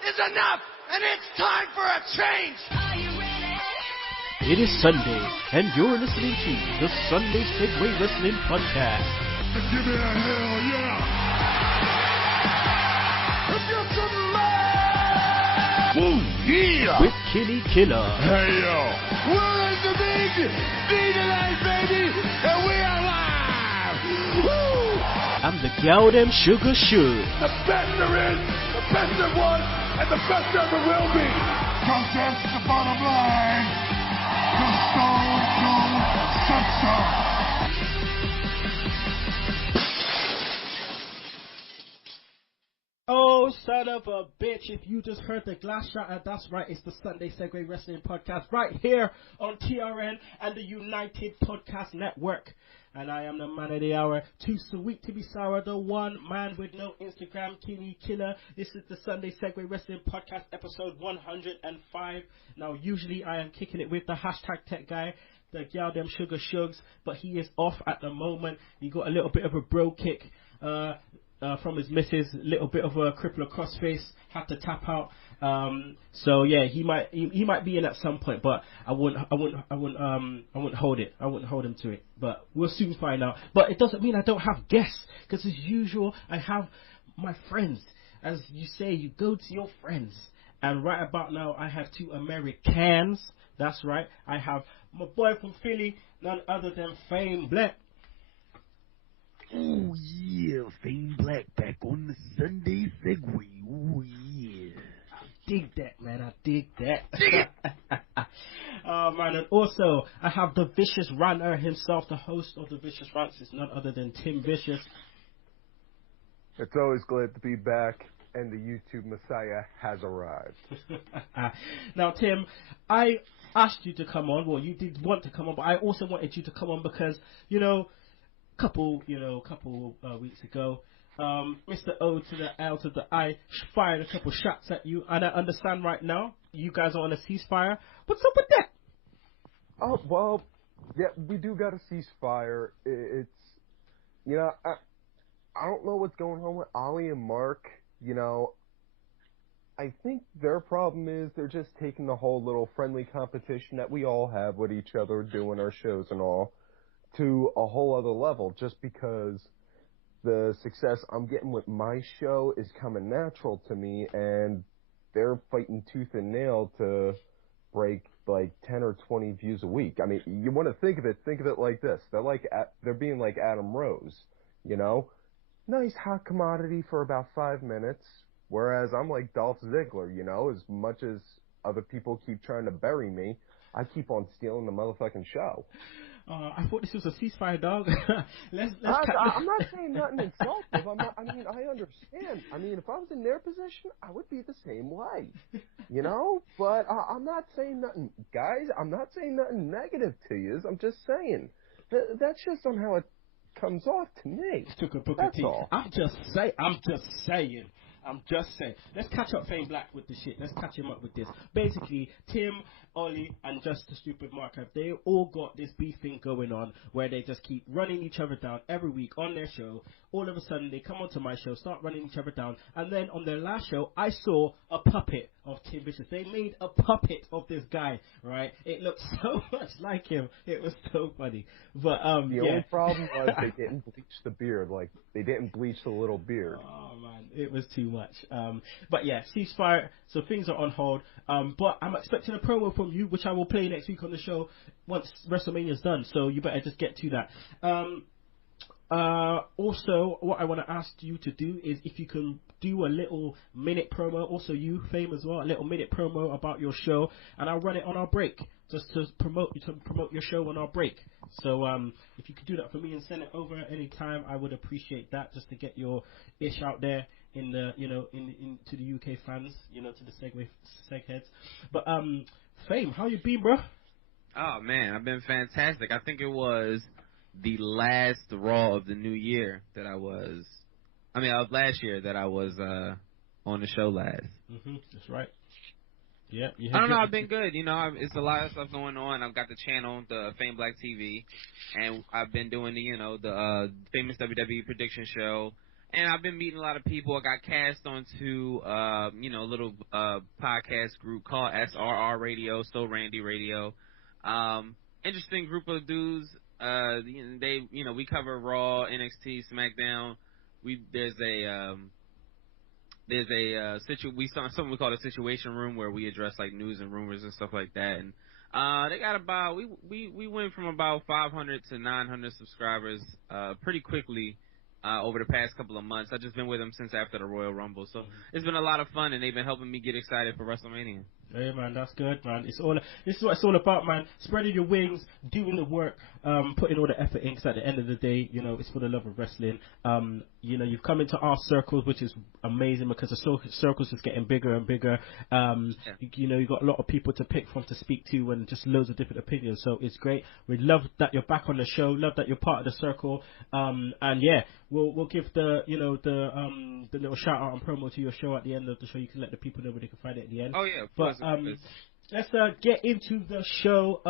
is enough, and it's time for a change. Are you ready? It is Sunday, and you're listening to the Sunday Segue Wrestling Podcast. Give me a hell yeah! Get some man! Woo, yeah! With Kinny, Killa. Hey yo! We're in the big D tonight, baby, and we are live! Woo! I'm the gal them sugar should. The best there is, the best there was, and the best there ever will be! Cause that's the bottom line! The Stone Cold Simpson! Oh, son of a bitch, if you just heard the glass shatter, that's right, it's the Sunday Segue Wrestling Podcast right here on TRN and the United Podcast Network. And I am the man of the hour, too sweet to be sour, the one man with no Instagram, Kinny, Killa. This is the Sunday Segue Wrestling Podcast, episode 105. Now, usually I am kicking it with the hashtag tech guy, the gal them sugar shugs, but he is off at the moment. He got a little bit of a bro kick, from his missus, little bit of a crippler crossface, had to tap out. So yeah, he might be in at some point, but I wouldn't hold it. I wouldn't hold him to it. But we'll soon find out. But it doesn't mean I don't have guests, because as usual, I have my friends. As you say, you go to your friends. And right about now, I have two Americans. That's right. I have my boy from Philly, none other than Fame Black. Oh yeah, Fame Black back on the Sunday Segue. Oh yeah. I dig that, man. I dig that. Oh man, and also I have the Vicious Ranter himself, the host of the Vicious Rants. It's none other than Tim Vicious. It's always glad to be back, and the YouTube Messiah has arrived. Now, Tim, I asked you to come on. Well, you did want to come on, but I also wanted you to come on because, couple weeks ago, Mr. O to the L to the I fired a couple shots at you, and I understand right now you guys are on a ceasefire. What's up with that? Oh, well, yeah, we do got a ceasefire. It's, I don't know what's going on with Ollie and Mark. I think their problem is they're just taking the whole little friendly competition that we all have with each other, doing our shows and all, to a whole other level, just because the success I'm getting with my show is coming natural to me, and they're fighting tooth and nail to break like 10 or 20 views a week. I mean, you want to think of it like this. They're being like Adam Rose, nice hot commodity for about 5 minutes, whereas I'm like Dolph Ziggler, as much as other people keep trying to bury me, I keep on stealing the motherfucking show. I thought this was a ceasefire, dog. I'm not saying nothing insultive. I understand. If I was in their position, I would be the same way, But I'm not saying nothing, guys. I'm not saying nothing negative to you. I'm just saying that's just on how it comes off to me. Took a book that's of tea. all. I'm just saying. Let's catch up Fame Black with the shit. Let's catch him up with this. Basically, Tim, Ollie, and Just the Stupid Mark, they all got this beef thing going on where they just keep running each other down every week on their show. All of a sudden, they come onto my show, start running each other down, and then on their last show, I saw a puppet of Tim Vicious. They made a puppet of this guy, right? It looked so much like him. It was so funny. But the only problem was they didn't bleach the beard. Like, they didn't bleach the little beard. Oh man, it was too much. But yeah, ceasefire. So things are on hold. But I'm expecting a promo from you, which I will play next week on the show once WrestleMania's done. So you better just get to that. Also, what I want to ask you to do is if you can do a little minute promo, also you, Fame, as well, a little minute promo about your show, and I'll run it on our break, just to promote your show on our break. So if you could do that for me and send it over at any time, I would appreciate that, just to get your ish out there in the to the UK fans, to the Seg heads. But Fame, how you been, bro? Oh man, I've been fantastic. I think it was the last Raw of the new year that of last year that I was on the show last. That's right. Yeah. I don't know. I've been good. It's a lot of stuff going on. I've got the channel, the Fame Black TV, and I've been doing the famous WWE prediction show. And I've been meeting a lot of people. I got cast onto, a little podcast group called SRR Radio, So Randy Radio. Interesting group of dudes. We cover Raw, NXT, SmackDown. There's something we call a situation room where we address like news and rumors and stuff like that. And they got about we went from about 500 to 900 subscribers pretty quickly over the past couple of months. I've just been with them since after the Royal Rumble, so it's been a lot of fun, and they've been helping me get excited for WrestleMania. Hey man, that's good, man. This is what it's all about, man. Spreading your wings, doing the work, putting all the effort in. 'Cause at the end of the day, it's for the love of wrestling. You've come into our circles, which is amazing because the circles is getting bigger and bigger. You've got a lot of people to pick from to speak to, and just loads of different opinions. So it's great. We love that you're back on the show. Love that you're part of the circle. And yeah, we'll give the little shout out and promo to your show at the end of the show. You can let the people know where they can find it at the end. Oh yeah, of but course. Let's get into the show.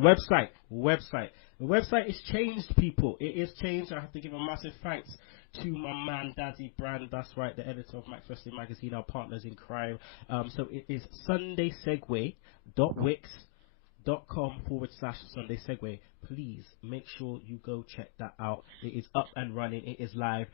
Website. The website is changed, people. It is changed. I have to give a massive thanks to my man Dazzy Brand. That's right, the editor of Max Wrestling Magazine, our partners in crime. So it is sundaysegue.wix.com/SundaySegue. Please make sure you go check that out. It is up and running. It is live.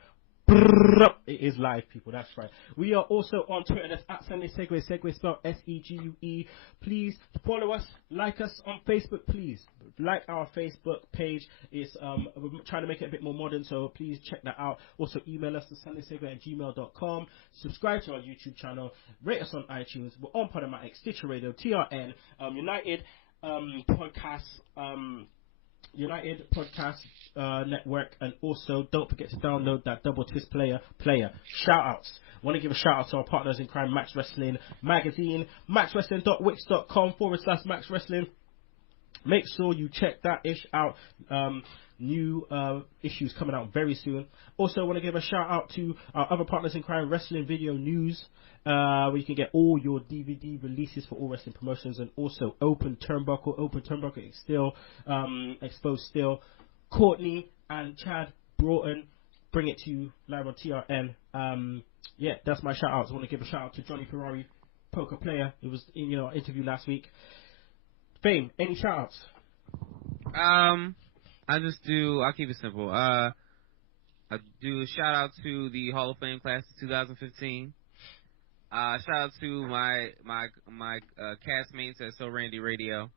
It is live, people. That's right. We are also on Twitter. That's at Sunday Segue. Segue spelled SEGUE. Please follow us, like us on Facebook. Please like our Facebook page. It's we're trying to make it a bit more modern, so please check that out. Also email us to sundaysegue@gmail.com. Subscribe to our YouTube channel. Rate us on iTunes. We're on Podomatic, Stitcher Radio, TRN, United Podcast Network, and also don't forget to download that Double Twist player. Shout outs. Want to give a shout out to our partners in crime, Max Wrestling Magazine, maxwrestling.wix.com/Max Wrestling. Make sure you check that ish out. New issues coming out very soon. Also want to give a shout out to our other partners in crime, Wrestling Video News, where you can get all your DVD releases for all wrestling promotions, and also Open Turnbuckle is still exposed still. Courtney and Chad Broughton bring it to you live on TRN. That's my shout outs. I want to give a shout out to Johnny Ferrari, poker player. It was in our interview last week. Fame, any shout outs? I'll keep it simple. I do a shout out to the Hall of Fame class of 2015. Shout out to my castmates at So Randy Radio.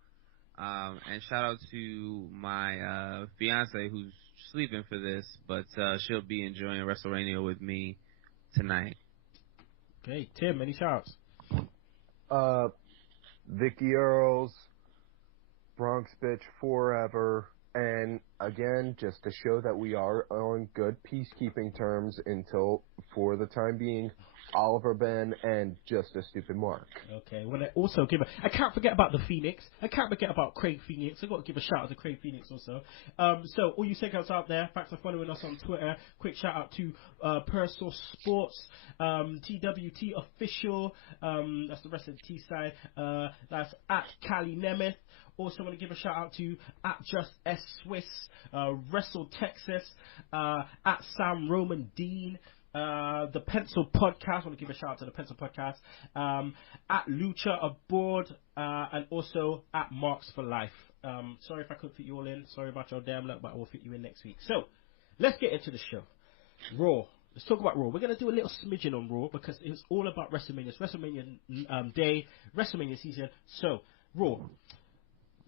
And shout out to my fiance who's sleeping for this, but she'll be enjoying WrestleMania with me tonight. Okay, Tim, any shout outs? Vicky Earls, Bronx Bitch Forever. And again, just to show that we are on good peacekeeping terms until, for the time being, Oliver Ben and Just a Stupid Mark. Okay, well, I also I can't forget about the Phoenix. I can't forget about Craig Phoenix. I've got to give a shout out to Craig Phoenix also. So all you segments out there, thanks for following us on Twitter. Quick shout out to Personal Sports, TWT Official, that's the rest of the T side. That's at Cali Nemeth. Also want to give a shout out to at Just S Swiss, Wrestle Texas, at Sam Roman Dean, the Pencil Podcast. I want to give a shout out to the Pencil Podcast, at Lucha Abroad, and also at Marks for Life. Sorry if I couldn't fit you all in. Sorry about your damn luck, but I will fit you in next week. So let's get into the show. Raw. Let's talk about Raw. We're going to do a little smidgen on Raw because it's all about WrestleMania. It's WrestleMania day, WrestleMania season. So Raw.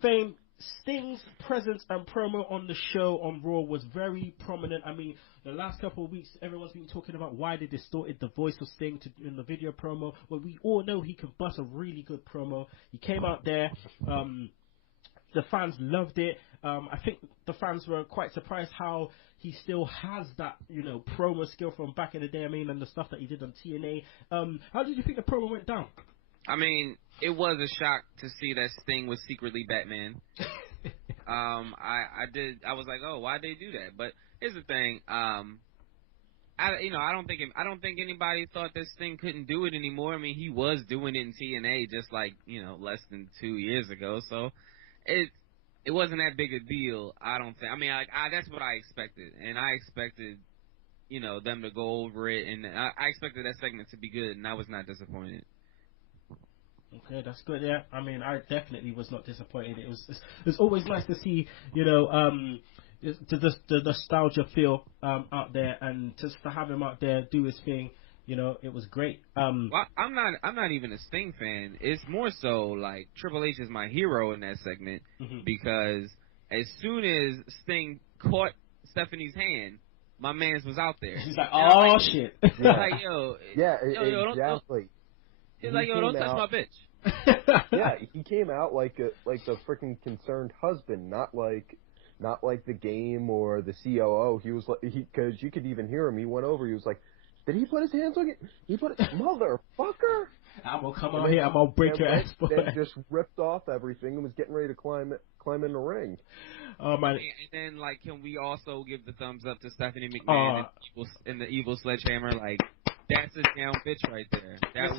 Fame, Sting's presence and promo on the show on Raw was very prominent. I mean, the last couple of weeks, everyone's been talking about why they distorted the voice of Sting in the video promo. Well, we all know he can bust a really good promo. He came out there. The fans loved it. I think the fans were quite surprised how he still has that, promo skill from back in the day. I mean, and the stuff that he did on TNA. How did you think the promo went down? I mean, it was a shock to see that Sting was secretly Batman. I was like, oh, why'd they do that? But here's the thing. I don't think anybody thought that Sting couldn't do it anymore. I mean, he was doing it in TNA just like, less than 2 years ago. So it wasn't that big a deal. I don't think. I mean, that's what I expected, and I expected them to go over it, and I expected that segment to be good, and I was not disappointed. Okay, that's good. Yeah, I mean, I definitely was not disappointed. It's always nice to see, the nostalgia feel out there, and just to have him out there do his thing. It was great. Well, I'm not even a Sting fan. It's more so like Triple H is my hero in that segment because as soon as Sting caught Stephanie's hand, my man's was out there. He's like, shit. He's like, yo, exactly. He's like, yo, don't touch my bitch. Yeah, he came out like the freaking concerned husband, not like the game or the COO. He was like, because you could even hear him. He went over. He was like, did he put his hands on you? He put it, motherfucker. I'm gonna come out here. I'm gonna break your ass. Then just ripped off everything and was getting ready to climb in the ring. Oh man! And then can we also give the thumbs up to Stephanie McMahon and the evil sledgehammer? Like, that's a down bitch right there. That's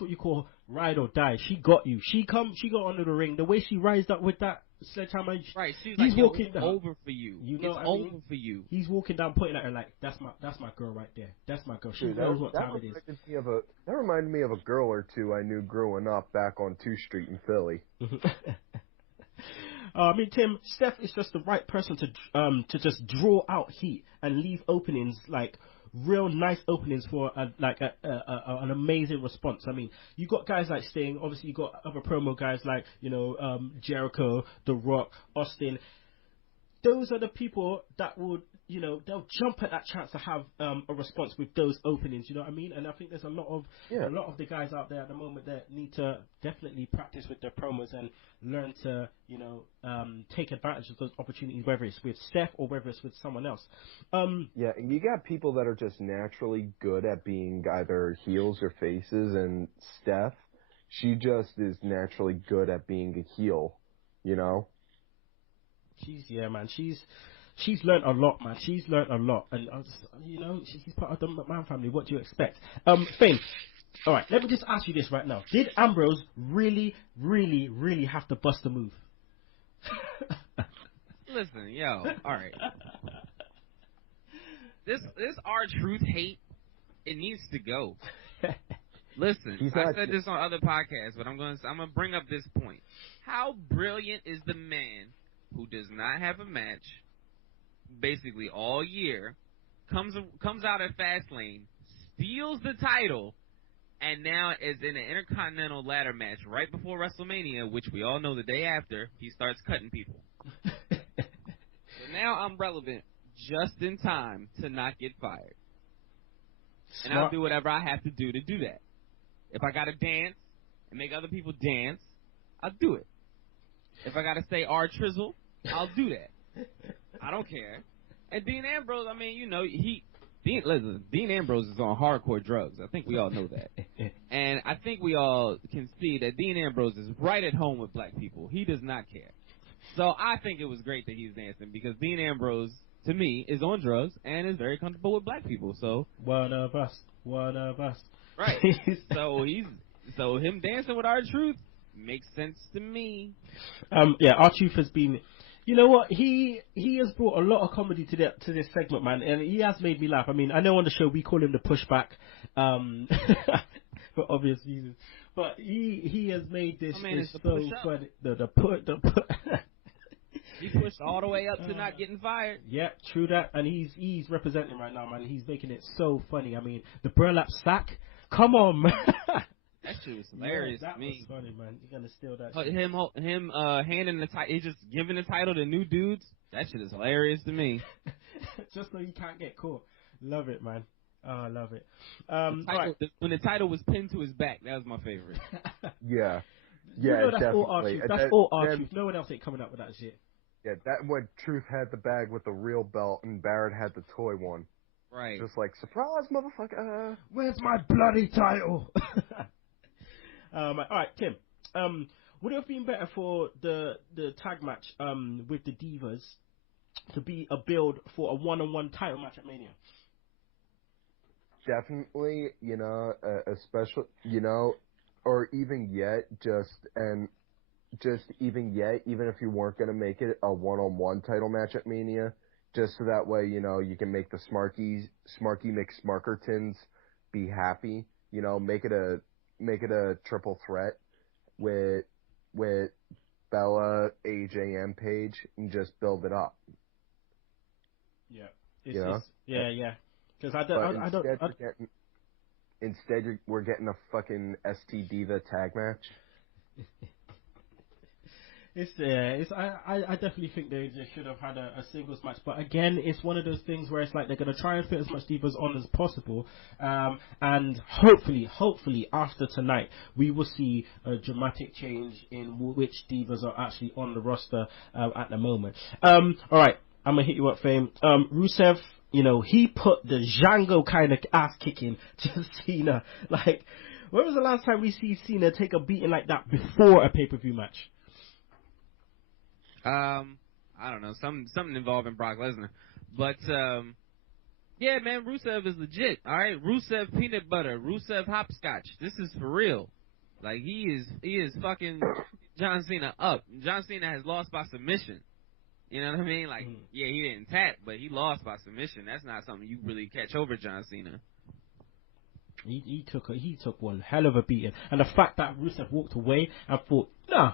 what you call ride or die. She got you. She got under the ring. The way she rised up with that sledgehammer. Right. She's he's like, walking down. Over for you. It's over for you. He's walking down, pointing at her like, that's my girl right there. That's my girl. She knows what time it is. That reminded me of a girl or two I knew growing up back on 2 Street in Philly. I mean, Tim, Steph is just the right person to just draw out heat and leave openings, like real nice openings for an amazing response. I mean, you got guys like Sting. Obviously, you got other promo guys like Jericho, The Rock, Austin. Those are the people that would, they'll jump at that chance to have a response with those openings. You know what I mean? And I think there's a lot of the guys out there at the moment that need to definitely practice with their promos and learn to, take advantage of those opportunities, whether it's with Steph or whether it's with someone else. And you got people that are just naturally good at being either heels or faces, and Steph, she just is naturally good at being a heel, She's learned a lot, man. She's learned a lot, and she's part of the McMahon family. What do you expect? Finn. All right, let me just ask you this right now: did Ambrose really, really, really have to bust a move? Listen, yo, all right. This R-Truth hate, it needs to go. Listen, I said this on other podcasts, but I'm gonna bring up this point. How brilliant is the man who does not have a match basically all year, comes out at Fastlane, steals the title, and now is in an Intercontinental ladder match right before WrestleMania, which we all know the day after, he starts cutting people. So now I'm relevant just in time to not get fired. And I'll do whatever I have to do that. If I gotta dance and make other people dance, I'll do it. If I gotta say R-Trizzle, I'll do that. I don't care. And Dean Ambrose, I mean, Dean Ambrose is on hardcore drugs. I think we all know that. And I think we all can see that Dean Ambrose is right at home with black people. He does not care. So I think it was great that he's dancing because Dean Ambrose, to me, is on drugs and is very comfortable with black people. So one of us. Right. So him dancing with R-Truth makes sense to me. R-Truth has been, you know what, he has brought a lot of comedy to this segment, man, and he has made me laugh. I mean, I know on the show we call him the pushback, for obvious reasons, but he has made this so funny. The put. He pushed all the way up to not getting fired. Yeah, true that, and he's representing right now, man. He's making it so funny. I mean, the burlap sack. Come on, man. That shit was hilarious to me. That was funny, man. You're gonna steal that. Him handing the title, he's just giving the title to new dudes. That shit is hilarious to me. Just so he can't get caught. Love it, man. Oh, I love it. When the title was pinned to his back, that was my favorite. Yeah, that's definitely. all R-Truth. That's all R-Truth. No one else ain't coming up with that shit. Yeah, that when Truth had the bag with the real belt and Barrett had the toy one. Right. Just like, surprise, motherfucker. Where's my bloody title? All right, Tim. Would it have been better for the tag match with the Divas to be a build for a one-on-one title match at Mania? Definitely, especially, or even yet, even if you weren't going to make it a one-on-one title match at Mania, just so that way, you can make the Smarky McSmarkertons be happy. Make it a triple threat with Bella, AJ, and Paige, and just build it up. Yeah. Yeah. Because we're getting a fucking ST Diva tag match. I definitely think they just should have had a singles match, but again, it's one of those things where it's like they're going to try and fit as much divas on as possible, and hopefully after tonight we will see a dramatic change in which divas are actually on the roster at the moment. All right, I'm gonna hit you up, Fame. Rusev, he put the Django kind of ass kicking to Cena. Like, when was the last time we see Cena take a beating like that before a pay-per-view match? I don't know, something involving Brock Lesnar, but yeah, man, Rusev is legit. All right, Rusev peanut butter, Rusev hopscotch. This is for real. Like, he is fucking John Cena up. John Cena has lost by submission. You know what I mean? Like, yeah, he didn't tap, but he lost by submission. That's not something you really catch over John Cena. He took one hell of a beating, and the fact that Rusev walked away and thought, nah,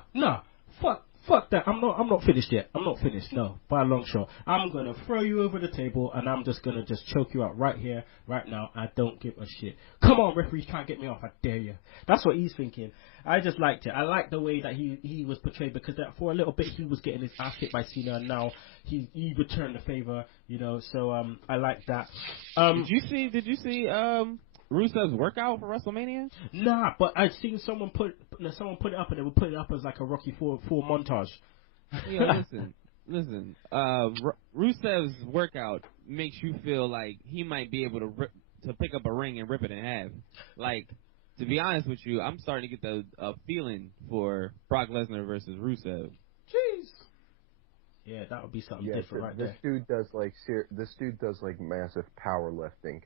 fuck that. I'm not finished yet. I'm not finished. No, by a long shot. I'm gonna throw you over the table, and I'm just gonna choke you out right here, right now. I don't give a shit. Come on, referees, try and get me off. I dare you. That's what he's thinking. I just liked it. I liked the way that he was portrayed, because for a little bit he was getting his ass kicked by Cena, and now he returned the favor. So I like that. Did you see Rusev's workout for WrestleMania? Nah, but I've seen someone put it up, and they would put it up as like a Rocky 4 montage. Yeah, listen. Rusev's workout makes you feel like he might be able to pick up a ring and rip it in half. Like, to be honest with you, I'm starting to get the feeling for Brock Lesnar versus Rusev. Jeez. Yeah, that would be something different right there. This dude does like massive powerlifting,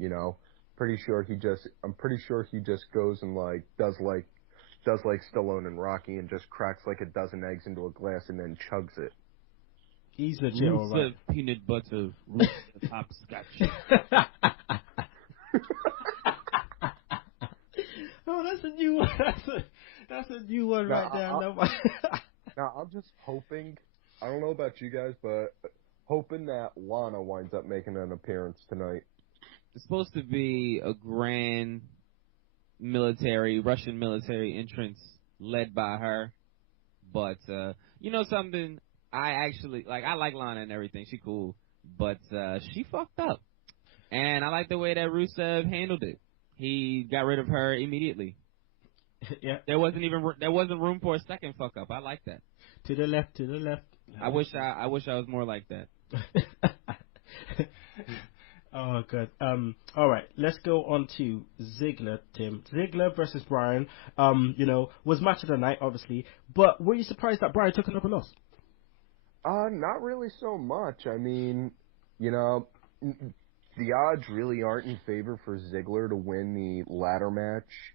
I'm pretty sure he just goes and does like Stallone and Rocky and just cracks like a dozen eggs into a glass and then chugs it. He's legit, all right. Peanut butter, Rusev hopscotch. Oh, that's a new one. That's a new one right there. Now I'm just hoping. I don't know about you guys, but hoping that Lana winds up making an appearance tonight. It's supposed to be a grand Russian military entrance led by her. But, something, I like Lana and everything. She cool. But, she fucked up. And I like the way that Rusev handled it. He got rid of her immediately. Yeah. There wasn't room for a second fuck up. I like that. To the left. I wish I was more like that. Oh, good. All right, let's go on to Ziggler, Tim. Ziggler versus Bryan, was match of the night, obviously. But were you surprised that Bryan took another loss? Not really so much. I mean, the odds really aren't in favor for Ziggler to win the ladder match.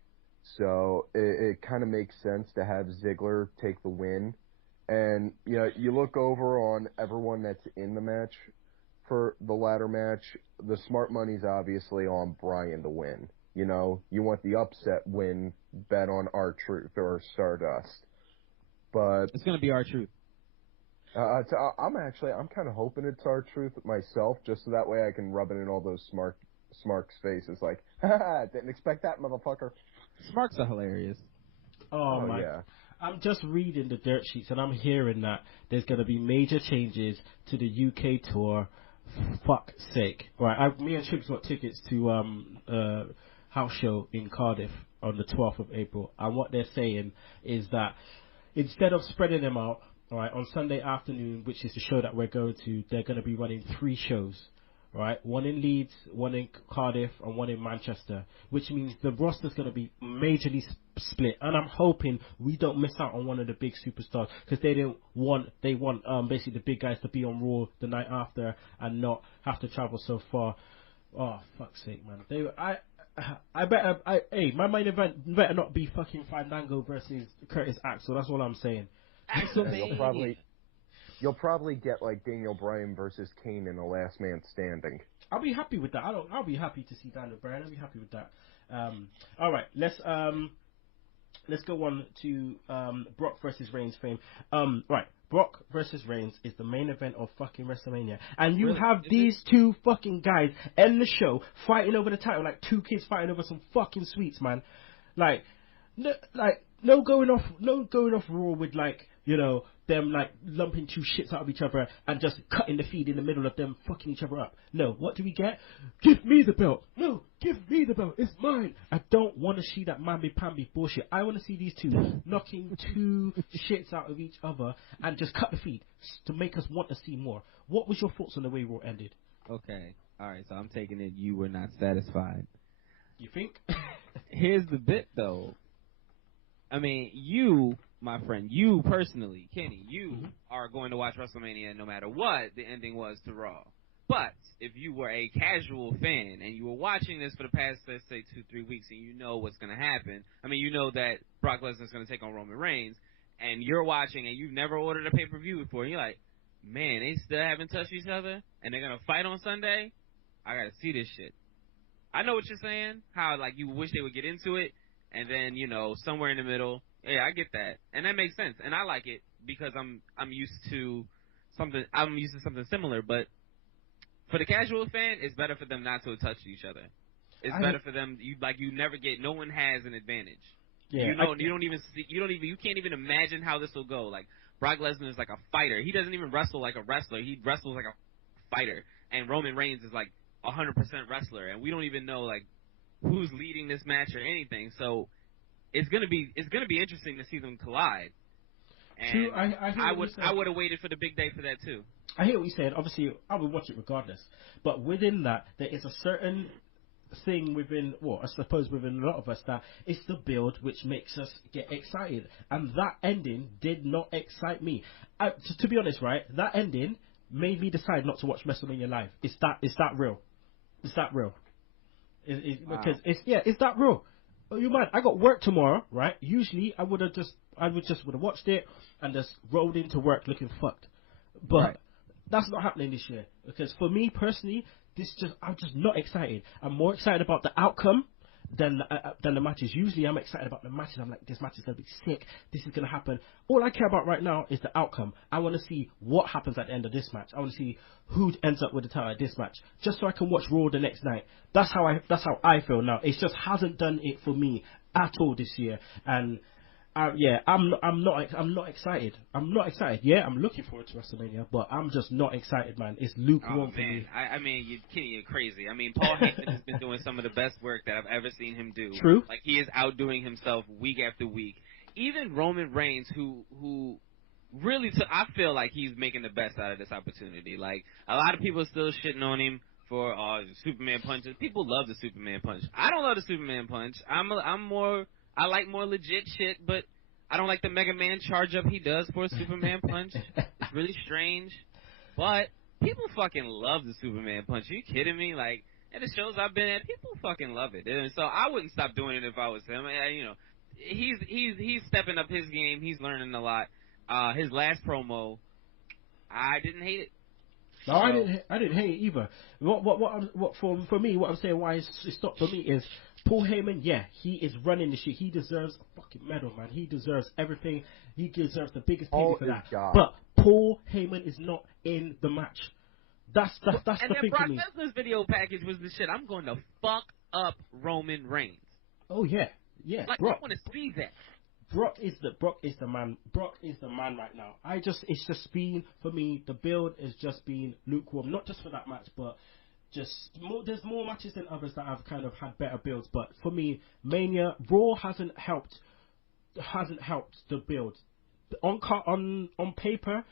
So it kind of makes sense to have Ziggler take the win. And, you look over on everyone that's in the match for the ladder match, the smart money's obviously on Bryan to win. You want the upset win, bet on R-Truth or Stardust. But it's going to be R-Truth. I'm kind of hoping it's R-Truth myself, just so that way I can rub it in all those Smarks' faces, like, haha, didn't expect that, motherfucker. Smarks are hilarious. Oh my. Yeah. I'm just reading the dirt sheets, and I'm hearing that there's going to be major changes to the UK tour. Fuck's sake. Right, me and Chips got tickets to house show in Cardiff on the 12th of April, and what they're saying is that instead of spreading them out, alright, on Sunday afternoon, which is the show that we're going to, they're going to be running 3 shows. Right, one in Leeds, one in Cardiff, and one in Manchester, which means the roster's going to be majorly split. And I'm hoping we don't miss out on one of the big superstars, because they want basically the big guys to be on Raw the night after and not have to travel so far. Oh, fuck's sake, man! My main event better not be fucking Fandango versus Curtis Axel. That's all I'm saying. Axel, You'll probably get like Daniel Bryan versus Kane in a last man standing. I'll be happy with that. I'll be happy to see Daniel Bryan. I'll be happy with that. All right, let's go on to Brock versus Reigns fame. Right, Brock versus Reigns is the main event of fucking WrestleMania, and you have these two fucking guys in the show fighting over the title like two kids fighting over some fucking sweets, man. No going off Raw with like, you know, them like lumping two shits out of each other and just cutting the feed in the middle of them fucking each other up. No, what do we get? Give me the belt. No, give me the belt. It's mine. I don't want to see that mamby-pamby bullshit. I want to see these two knocking two shits out of each other and just cut the feed to make us want to see more. What was your thoughts on the way Raw ended? Okay. All right, so I'm taking it you were not satisfied. You think? Here's the bit, though. I mean, you, my friend, you personally, Kenny, you are going to watch WrestleMania no matter what the ending was to Raw. But if you were a casual fan and you were watching this for the past, let's say, 2-3 weeks and you know what's going to happen, I mean, you know that Brock Lesnar is going to take on Roman Reigns, and you're watching and you've never ordered a pay-per-view before, and you're like, man, they still haven't touched each other and they're going to fight on Sunday? I got to see this shit. I know what you're saying, how, like, you wish they would get into it, and then, you know, somewhere in the middle. Yeah, I get that, and that makes sense, and I like it because I'm used to something. I'm used to something similar. But for the casual fan, it's better for them not to touch each other. It's better for them. You never get. No one has an advantage. Yeah, you can't even imagine how this will go. Like Brock Lesnar is like a fighter. He doesn't even wrestle like a wrestler. He wrestles like a fighter. And Roman Reigns is like 100% wrestler, and we don't even know like who's leading this match or anything. So it's gonna be interesting to see them collide. And true, I would have waited for the big day for that too. I hear what you said. Obviously, I would watch it regardless. But within that, there is a certain thing within, well, I suppose within a lot of us, that it's the build which makes us get excited. And that ending did not excite me. To be honest, right, that ending made me decide not to watch WrestleMania live. Is that real? Is that real? Because it's that real. Oh, you mind? I got work tomorrow, right? Usually, I would have watched it and just rolled into work looking fucked. But that's not happening this year, because for me personally, I'm just not excited. I'm more excited about the outcome than the matches. Usually, I'm excited about the matches. I'm like, this match is gonna be sick. This is gonna happen. All I care about right now is the outcome. I want to see what happens at the end of this match. I want to see who ends up with the title at this match, just so I can watch Raw the next night. That's how I feel now. It just hasn't done it for me at all this year, and I'm not excited. I'm not excited. Yeah, I'm looking forward to WrestleMania, but I'm just not excited, man. It's lukewarm for me. I mean, Kenny, you're crazy. I mean, Paul Heyman has been doing some of the best work that I've ever seen him do. True. Like, he is outdoing himself week after week. Even Roman Reigns, who really I feel like he's making the best out of this opportunity. Like, a lot of people are still shitting on him for Superman punches. People love the Superman punch. I don't love the Superman punch. I like more legit shit, but I don't like the Mega Man charge up he does for a Superman punch. It's really strange. But people fucking love the Superman punch. Are you kidding me? Like, at the shows I've been at, people fucking love it. And so I wouldn't stop doing it if I was him. You know, he's stepping up his game. He's learning a lot. His last promo, I didn't hate it. No, I didn't hate it either. For me, what I'm saying why it stopped for me is Paul Heyman. Yeah, he is running the shit. He deserves a fucking medal, man. He deserves everything. He deserves the biggest payday for that. God. But Paul Heyman is not in the match. That's the thing for me. And then Brock Lesnar's video package was the shit. I'm going to fuck up Roman Reigns. Oh yeah. Like, Brock. I want to see that. Brock is the man. Brock is the man right now. It's just been, for me, the build is just been lukewarm. Not just for that match, but just more. There's more matches than others that have kind of had better builds. But for me, Mania, Raw hasn't helped the build. On paper,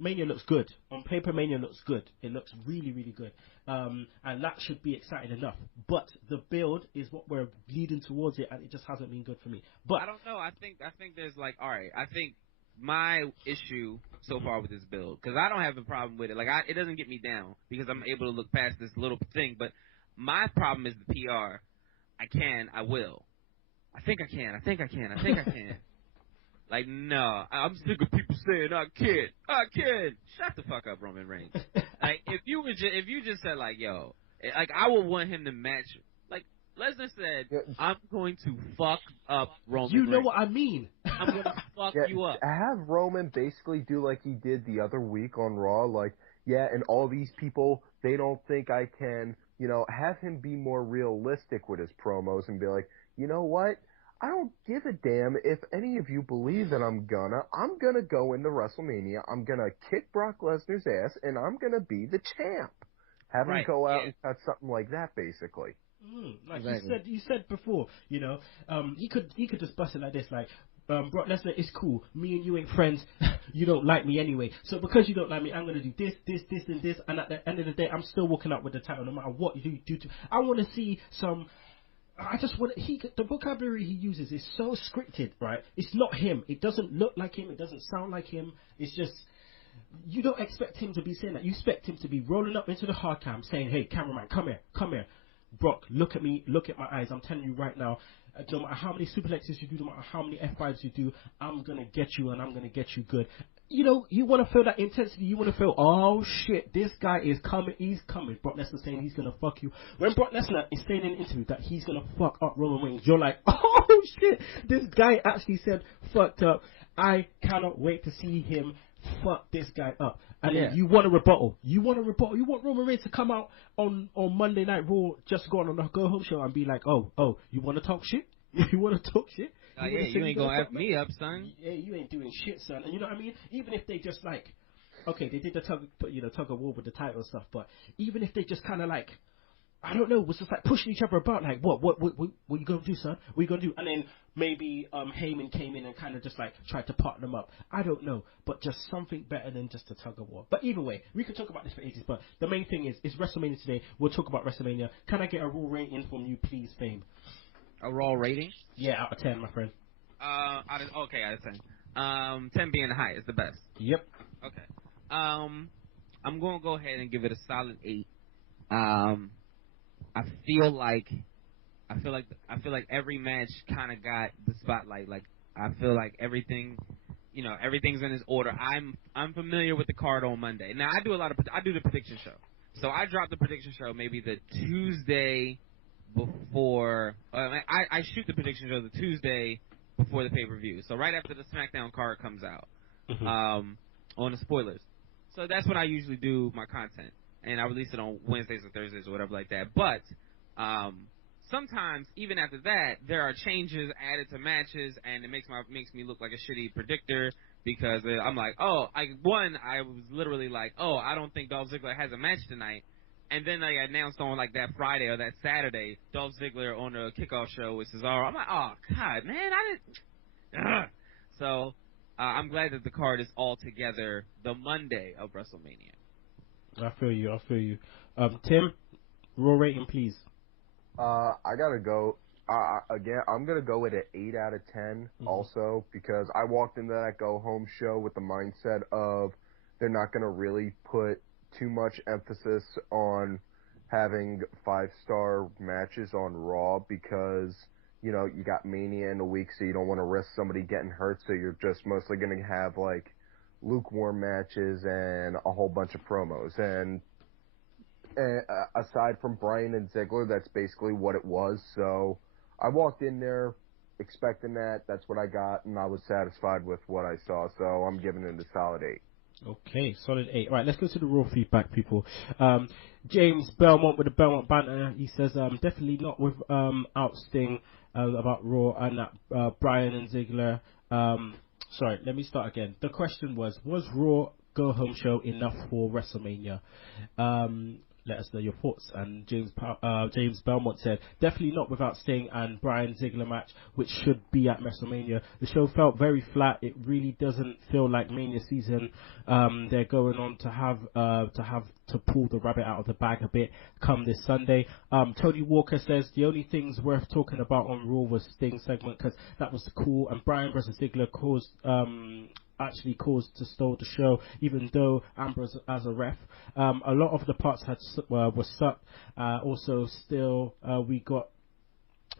Mania looks good. On paper, Mania looks good. It looks really, really good. And that should be exciting enough. But the build is what we're leading towards it, and it just hasn't been good for me. But I don't know. I think there's like, all right. I think my issue so far with this build, because I don't have a problem with it. Like, it doesn't get me down because I'm able to look past this little thing. But my problem is the PR. I will. I think I can. Like, no, I'm sick of people saying I can't. Shut the fuck up, Roman Reigns. Like, if you just said like, yo, like I would want him to match. Like Lesnar said, I'm going to fuck up Roman Reigns. You know what I mean? I'm gonna fuck you up. Have Roman basically do like he did the other week on Raw, like, and all these people, they don't think I can, have him be more realistic with his promos and be like, you know what? I don't give a damn if any of you believe that I'm gonna go into WrestleMania, I'm gonna kick Brock Lesnar's ass, and I'm gonna be the champ. Have him go out and cut something like that, basically. Like exactly. you said before, he could just bust it like this, like, Brock Lesnar, it's cool. Me and you ain't friends. You don't like me anyway. So because you don't like me, I'm gonna do this, and this. And at the end of the day, I'm still walking out with the title, no matter what you do. I want to see some. I just want the vocabulary he uses is so scripted, right? It's not him. It doesn't look like him. It doesn't sound like him. It's just, you don't expect him to be saying that. You expect him to be rolling up into the hard cam saying, hey, cameraman, come here. Brock, look at me, look at my eyes. I'm telling you right now, no matter how many suplexes you do, no matter how many F5s you do, I'm going to get you and I'm going to get you good. You want to feel that intensity. You want to feel, oh shit, this guy is coming. He's coming. Brock Lesnar saying he's going to fuck you. When Brock Lesnar is saying in an interview that he's going to fuck up Roman Reigns, you're like, oh shit, this guy actually said fucked up. I cannot wait to see him fuck this guy up. And then you want a rebuttal. You want Roman Reigns to come out on Monday Night Raw, just go on the Go Home show and be like, oh, you want to talk shit? You want to talk shit? You ain't gonna F me up, son. Yeah, you ain't doing shit, son. And you know what I mean? Even if they just like, okay, they did the tug of war with the title and stuff, but even if they just kind of like, I don't know, was just like pushing each other about, like, what you gonna do, son? What you gonna do? And then maybe Heyman came in and kind of just like tried to partner them up. I don't know, but just something better than just a tug of war. But either way, we could talk about this for ages. But the main thing is, it's WrestleMania today. We'll talk about WrestleMania. Can I get a Raw rating from you, please, Fame? A Raw rating? Yeah, out of 10, my friend. Out of 10. 10 being the highest, the best. Yep. Okay. I'm gonna go ahead and give it a solid 8. I feel like every match kind of got the spotlight. Like, I feel like everything's in its order. I'm familiar with the card on Monday. Now I do the prediction show. So I dropped the prediction show maybe the Tuesday before. I shoot the prediction show the Tuesday before the pay-per-view. So right after the SmackDown card comes out, on the spoilers. So that's when I usually do my content, and I release it on Wednesdays or Thursdays or whatever like that. But sometimes even after that, there are changes added to matches, and it makes me look like a shitty predictor, because I'm like, I was literally like, I don't think Dolph Ziggler has a match tonight. And then they announced on like that Friday or that Saturday, Dolph Ziggler on the kickoff show with Cesaro. I'm like, oh god, man, I didn't. So I'm glad that the card is all together the Monday of WrestleMania. I feel you. Tim, Raw rating, please. I gotta go. Again, I'm gonna go with an 8 out of 10. Also, because I walked into that Go Home show with the mindset of they're not gonna really put too much emphasis on having 5-star matches on Raw, because you got Mania in a week, so you don't want to risk somebody getting hurt, so you're just mostly going to have like lukewarm matches and a whole bunch of promos. And aside from Bryan and Ziggler, that's basically what it was. So I walked in there expecting that. That's what I got, and I was satisfied with what I saw. So I'm giving it a solid 8. Okay, solid 8. Right, let's go to the Raw feedback, people. James Belmont with the Belmont banter. He says, definitely not without Sting about Raw and that Bryan and Ziggler. Sorry, let me start again. The question was Raw Go Home show enough for WrestleMania? Let us know your thoughts. And James Belmont said, definitely not without Sting and Bryan Ziggler match, which should be at WrestleMania. The show felt very flat. It really doesn't feel like Mania season. They're going on to have to pull the rabbit out of the bag a bit come this Sunday. Tony Walker says the only things worth talking about on Raw was Sting segment, because that was cool, and Bryan versus Ziggler caused to stall the show, even though Ambrose as a ref. A lot of the parts were sucked. Also, still, we got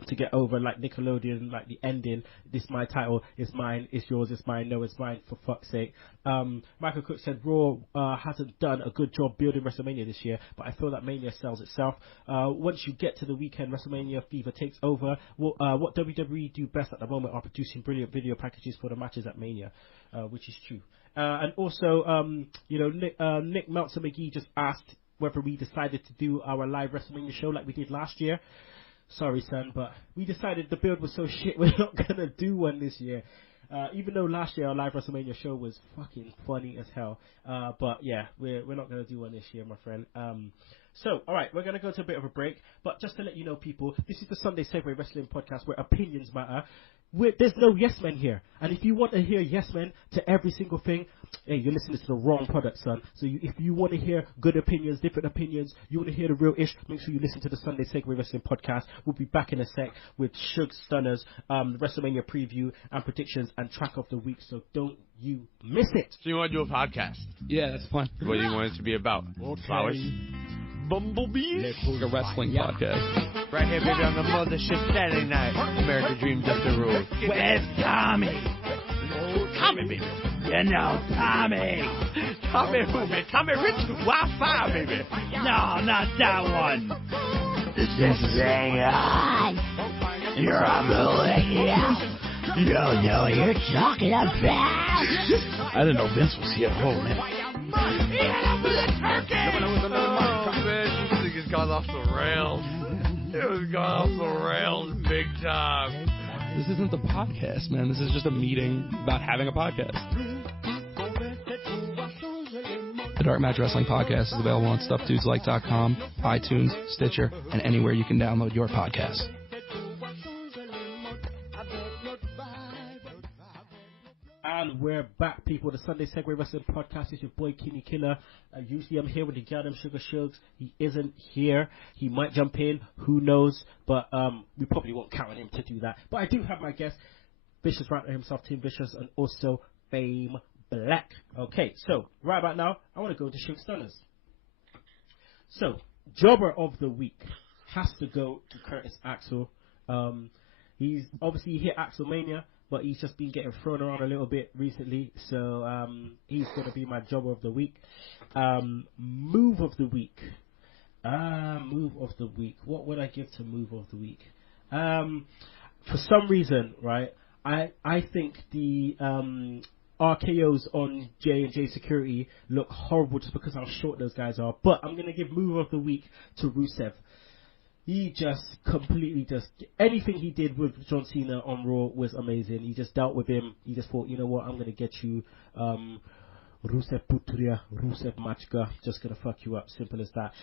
to get over, like Nickelodeon, like the ending. This my title, it's mine, it's yours, it's mine, no, it's mine, for fuck's sake. Michael Cook said Raw hasn't done a good job building WrestleMania this year, but I feel that Mania sells itself. Once you get to the weekend, WrestleMania fever takes over. What WWE do best at the moment are producing brilliant video packages for the matches at Mania, which is true. And also, Nick Meltzer McGee just asked whether we decided to do our live WrestleMania show like we did last year. Sorry, son, but we decided the build was so shit we're not going to do one this year. Even though last year our live WrestleMania show was fucking funny as hell. But yeah, we're not going to do one this year, my friend. So, alright, we're going to go to a bit of a break. But just to let you know, people, this is the Sunday Segue Wrestling Podcast where opinions matter. There's no yes men here. And if you want to hear yes men to every single thing, hey, you're listening to the wrong product, son. So if you want to hear good opinions, different opinions, you want to hear the real ish, make sure you listen to the Sunday Segue Wrestling Podcast. We'll be back in a sec with Sugs Stunners, Wrestlemania Preview and predictions and track of the week. So don't you miss it. So you want to do a podcast? Yeah, that's fun. What do you want it to be about? Flowers? Bumblebees? Like a wrestling podcast. Right here, baby, on the mothership Saturday night. American Dream just a rule. Where's Tommy? Tommy, baby. You know Tommy. Tommy who, man? Tommy Rich Wi-Fi, baby. No, not that one. This is on. You're a millennial. You don't know what you're talking about. I didn't know Vince was here. Oh, man. Man, this has gone off the rails. It was gone off the rails big time. This isn't the podcast, man. This is just a meeting about having a podcast. The Dark Match Wrestling Podcast is available on StuffDudesLike.com, iTunes, Stitcher, and anywhere you can download your podcast. And we're back, people. The Sunday Segue Wrestling Podcast is your boy Kinny, Killa. Usually I'm here with the Goddamn Sugar Shugs. He isn't here. He might jump in. Who knows? But we probably won't count on him to do that. But I do have my guest, Vicious Raptor himself, Team Vicious, and also Fame Black. Okay, so right about now, I want to go to Sugs Stunners. So, Jobber of the Week has to go to Curtis Axel. He's obviously hit Axelmania, but he's just been getting thrown around a little bit recently, so he's going to be my Jobber of the Week. Move of the Week. Move of the Week. What would I give to Move of the Week? For some reason, right, I think the RKOs on J&J Security look horrible just because how short those guys are, but I'm going to give Move of the Week to Rusev. He just completely anything he did with John Cena on Raw was amazing. He just dealt with him. He just thought, you know what, I'm going to get you Rusev Putria, Rusev Machka, just going to fuck you up. Simple as that.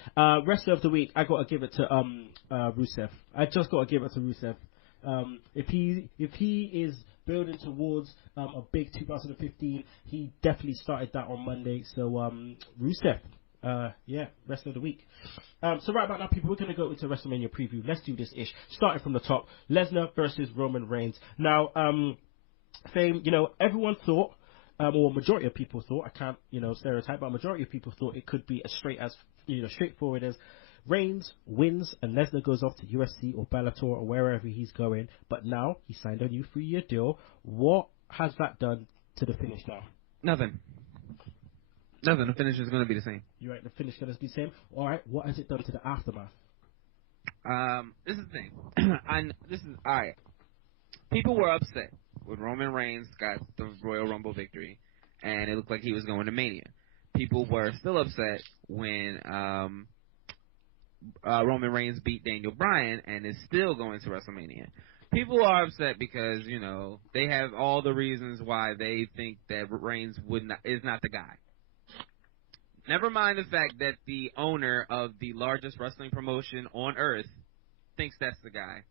Wrestler of the Week, I got to give it to Rusev. I just got to give it to Rusev. If he is building towards a big 2015, he definitely started that on Monday. So Rusev. Wrestler of the Week. So right about now, people, we're going to go into WrestleMania Preview. Let's do this ish. Starting from the top, Lesnar versus Roman Reigns. Now, Fame, everyone thought, or majority of people thought, I can't, stereotype, but majority of people thought it could be as straightforward as Reigns wins and Lesnar goes off to UFC or Bellator or wherever he's going. But now he signed a new 3-year deal. What has that done to the finish now? Nothing. The finish is going to be the same. You're right, the finish is going to be the same. All right, what has it done to the aftermath? This is the thing. All right. People were upset when Roman Reigns got the Royal Rumble victory, and it looked like he was going to Mania. People were still upset when Roman Reigns beat Daniel Bryan and is still going to WrestleMania. People are upset because, they have all the reasons why they think that Reigns is not the guy. Never mind the fact that the owner of the largest wrestling promotion on earth thinks that's the guy.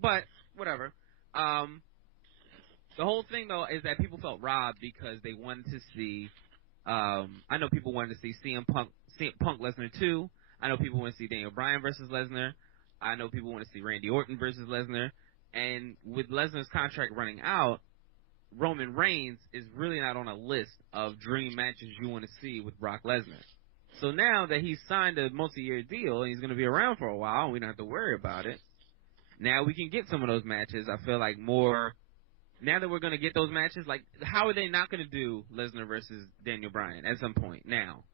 But, whatever. The whole thing, though, is that people felt robbed because they wanted to see... I know people wanted to see CM Punk Lesnar 2. I know people want to see Daniel Bryan versus Lesnar. I know people want to see Randy Orton versus Lesnar. And with Lesnar's contract running out, Roman Reigns is really not on a list of dream matches you want to see with Brock Lesnar. So now that he's signed a multi-year deal and he's going to be around for a while and we don't have to worry about it, now we can get some of those matches. I feel like more now that we're going to get those matches, like how are they not going to do Lesnar versus Daniel Bryan at some point now?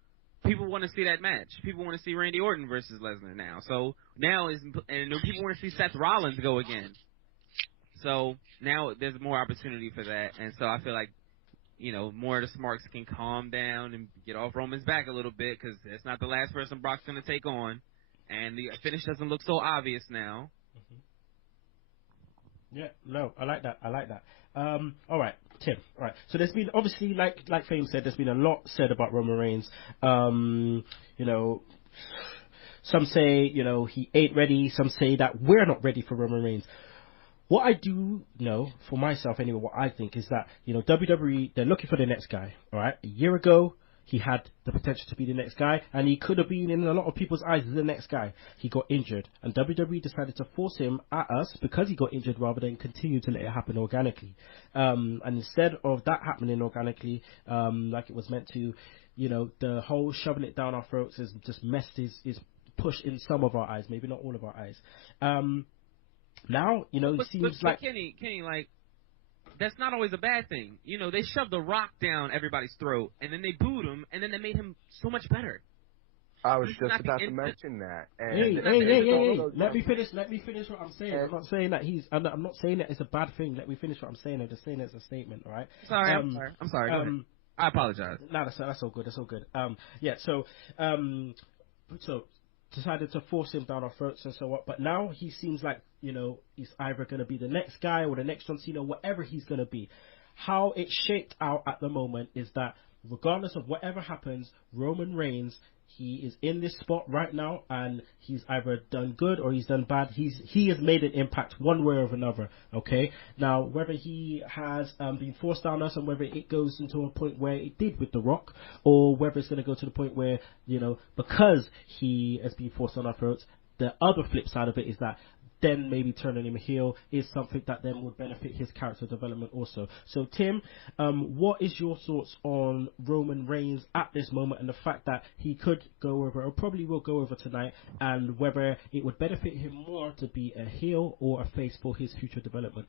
People want to see that match. People want to see Randy Orton versus Lesnar now. So now people want to see Seth Rollins go again. So now there's more opportunity for that, and so I feel like, you know, more of the smarks can calm down and get off Roman's back a little bit, because it's not the last person Brock's going to take on, and the finish doesn't look so obvious now. Yeah, no, I like that. All right, Tim. All right. So there's been, obviously, like Fame said, there's been a lot said about Roman Reigns. You know, some say, you know, he ain't ready. Some say that we're not ready for Roman Reigns. What I do know, for myself anyway, what I think is that, you know, WWE, they're looking for the next guy, all right? A year ago, he had the potential to be the next guy, and he could have been, in a lot of people's eyes, the next guy. He got injured, and WWE decided to force him at us because he got injured rather than continue to let it happen organically. And instead of that happening organically, like it was meant to, you know, the whole shoving it down our throats has just messed his push in some of our eyes, maybe not all of our eyes. Now, you know, it seems like Kenny, like, that's not always a bad thing. You know, they shoved the Rock down everybody's throat, and then they booed him, and then they made him so much better. I was just about to mention that. And hey! Let me finish what I'm saying. I'm not saying that I'm not saying that it's a bad thing. Let me finish what I'm saying. I'm just saying it's a statement, all right? I'm sorry. Go ahead. I apologize. No, that's all good. That's all good. Yeah. So decided to force him down our throats and so on. But now he seems like, you know, he's either going to be the next guy or the next John Cena, whatever he's going to be. How it's shaped out at the moment is that regardless of whatever happens, Roman Reigns, he is in this spot right now, and he's either done good or he's done bad. He has made an impact one way or another. Okay, now whether he has been forced down us, and whether it goes into a point where it did with The Rock, or whether it's going to go to the point where, you know, because he has been forced on our throats, the other flip side of it is that then maybe turning him heel is something that then would benefit his character development also. So, Tim, what is your thoughts on Roman Reigns at this moment, and the fact that he could go over, or probably will go over tonight, and whether it would benefit him more to be a heel or a face for his future development?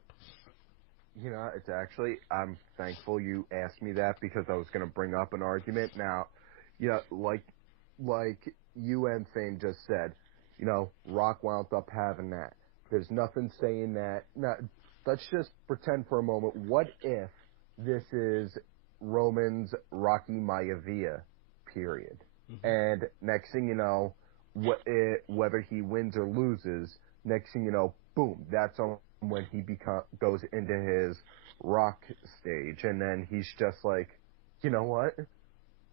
You know, it's actually, I'm thankful you asked me that, because I was going to bring up an argument. Now, you know, like you and Fame just said, you know, Rock wound up having that. There's nothing saying that. Now, let's just pretend for a moment. What if this is Roman's Rocky Maivia period? Mm-hmm. And next thing you know, whether he wins or loses, next thing you know, boom, that's when he goes into his Rock stage. And then he's just like, you know what?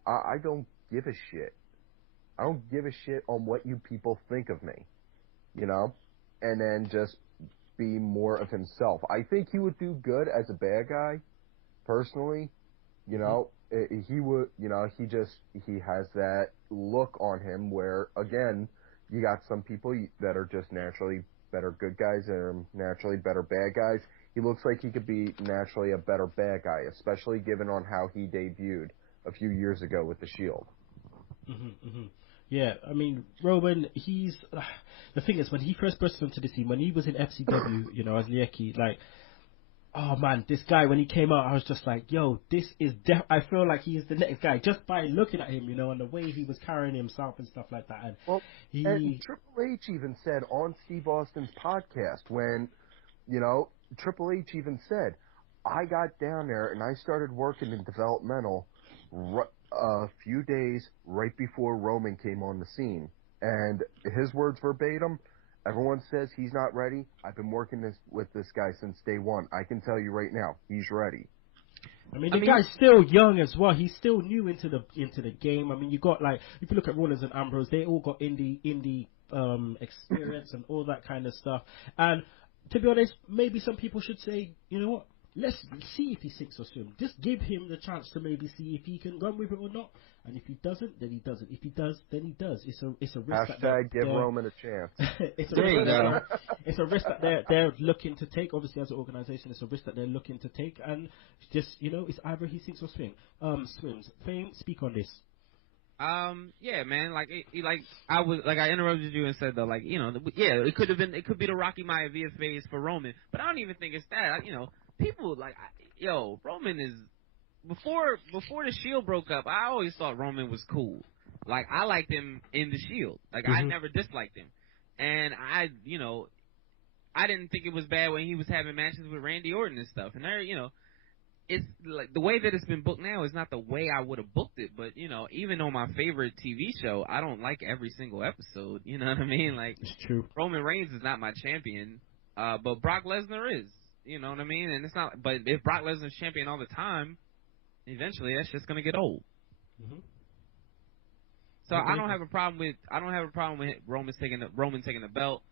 I don't give a shit. I don't give a shit on what you people think of me, you know? And then just be more of himself. I think he would do good as a bad guy, personally. You know, he would, you know, he has that look on him where, again, you got some people that are just naturally better good guys and naturally better bad guys. He looks like he could be naturally a better bad guy, especially given on how he debuted a few years ago with the Shield. Yeah, I mean, Roman, he's... the thing is, when he first burst into the scene, when he was in FCW, you know, as Lieki, like, oh man, this guy, when he came out, I was just like, yo, this is... I feel like he is the next guy, just by looking at him, you know, and the way he was carrying himself and stuff like that. And and Triple H even said on Steve Austin's podcast, when, you know, Triple H even said, I got down there and I started working in developmental a few days right before Roman came on the scene. And his words verbatim, everyone says he's not ready. I've been working with this guy since day one. I can tell you right now, he's ready. I mean, the guy's still young as well. He's still new into the game. I mean, you got, like, if you look at Rollins and Ambrose, they all got indie experience and all that kind of stuff. And to be honest, maybe some people should say, you know what? Let's see if he sinks or swims. Just give him the chance to maybe see if he can run with it or not. And if he doesn't, then he doesn't. If he does, then he does. It's a risk. Hashtag give Roman a chance. It's a risk that they're looking to take. Obviously, as an organization, it's a risk that they're looking to take. And just, you know, it's either he sinks or swims. Fame, speak on this. Yeah, man. Like, I interrupted you and said though, like, it could be the Rocky Maivia phase for Roman, but I don't even think it's that. People like, Roman is before the Shield broke up. I always thought Roman was cool. Like, I liked him in the Shield. Like, I never disliked him, and I didn't think it was bad when he was having matches with Randy Orton and stuff. And it's like the way that it's been booked now is not the way I would have booked it, but even on my favorite TV show, I don't like every single episode. You know what I mean? Like, it's true. Roman Reigns is not my champion, but Brock Lesnar is. You know what I mean? And it's not. But if Brock Lesnar's champion all the time, eventually that's just gonna get old. Mm-hmm. So I don't have a problem with Roman taking the belt.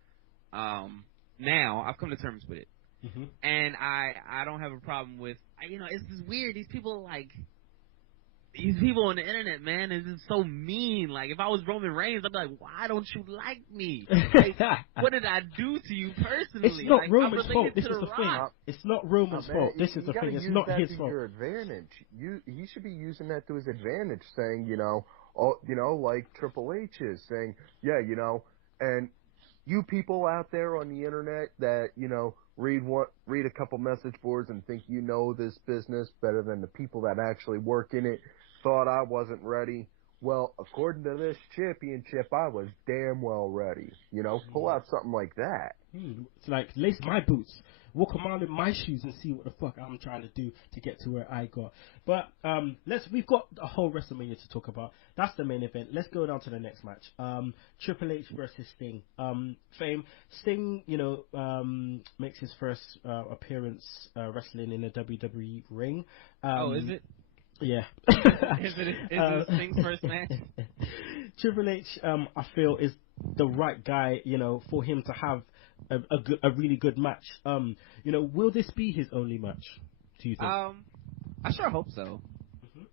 Now I've come to terms with it. Mm-hmm. And I don't have a problem with, it's just weird. These people on the internet, man, is just so mean. Like, if I was Roman Reigns, I'd be like, why don't you like me? Like, what did I do to you personally? It's not like, Roman's fault. This is the Rock. thing. It's not Roman's fault. This is the thing. It's not his fault. Your advantage. He should be using that to his advantage, saying, like Triple H is saying, and you people out there on the internet that, read a couple message boards and think you know this business better than the people that actually work in it, thought I wasn't ready. Well, according to this championship, I was damn well ready. Pull out something like that. It's like, lace my boots, walk around in my shoes and see what the fuck I'm trying to do to get to where I got. But we've got a whole WrestleMania to talk about. That's the main event. Let's go down to the next match. Triple H versus Sting. Fame. Sting, makes his first appearance wrestling in a WWE ring. Is it? Yeah. Is it Sting's first match? Triple H, I feel, is the right guy, for him to have a really good match. Will this be his only match, do you think? I sure hope so. Mm-hmm.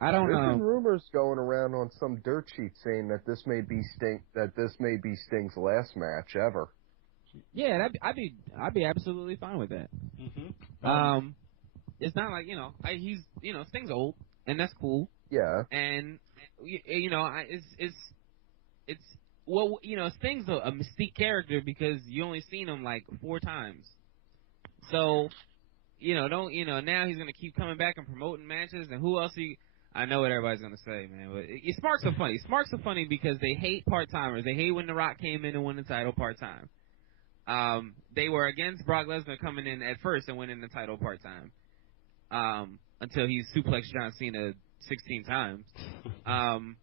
I don't know. There's been rumors going around on some dirt sheet saying that this may be Sting's last match ever. Yeah, I'd be absolutely fine with that. Mm-hmm. It's not like, he's, Sting's old, and that's cool. Yeah. And, Sting's a mystique character because you only seen him like 4 times. So, now he's gonna keep coming back and promoting matches, and who else I know what everybody's gonna say, man, but Smarks are funny. Smarks are funny because they hate part-timers. They hate when The Rock came in and won the title part-time. They were against Brock Lesnar coming in at first and winning the title part-time. Until he suplexed John Cena 16 times. And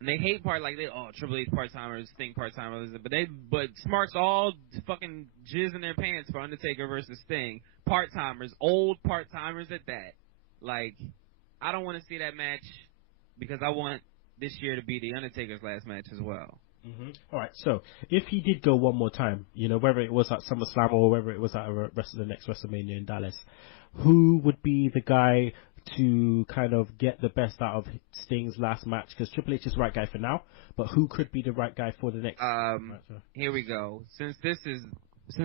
they hate Triple H part-timers, Sting part-timers, but Smarks all fucking jizz in their pants for Undertaker versus Sting. Part-timers, old part-timers at that. Like, I don't want to see that match because I want this year to be the Undertaker's last match as well. Mm-hmm. All right, so if he did go one more time, whether it was at SummerSlam or whether it was at the next WrestleMania in Dallas, who would be the guy to kind of get the best out of Sting's last match? Because Triple H is the right guy for now, but who could be the right guy for the next match? Here we go. Since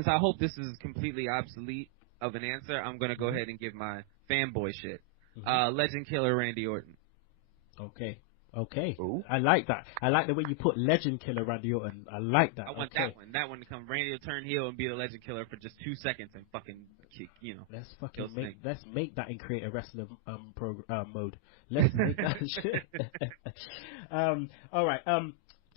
I hope this is completely obsolete of an answer, I'm going to go ahead and give my fanboy shit. Mm-hmm. Legend killer Randy Orton. Okay. Ooh. I like that. I like the way you put legend killer Randy Orton. I like that. I want that one. That one to come. Randy will turn heel and be the legend killer for just 2 seconds and fucking kick, Let's make that in creative wrestling mode. Let's make that shit. All right.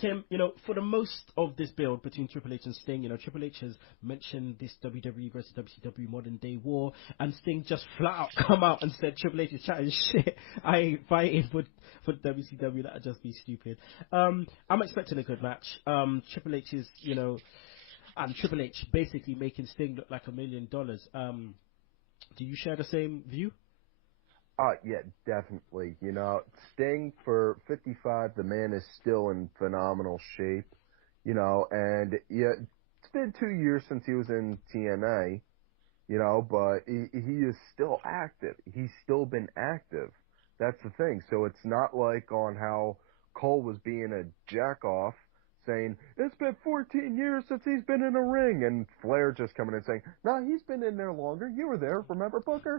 Tim, for the most of this build between Triple H and Sting, Triple H has mentioned this WWE versus WCW modern day war, and Sting just flat out come out and said Triple H is chatting shit. I ain't fighting for WCW. That'd just be stupid. I'm expecting a good match. Triple H is, and Triple H basically making Sting look like $1 million. Do you share the same view? Yeah, definitely. Sting for 55, the man is still in phenomenal shape. And yeah, it's been 2 years since he was in TNA, but he is still active. He's still been active. That's the thing. So it's not like on how Cole was being a jack-off saying, it's been 14 years since he's been in a ring, and Flair just coming in saying, no, he's been in there longer. You were there, remember, Booker?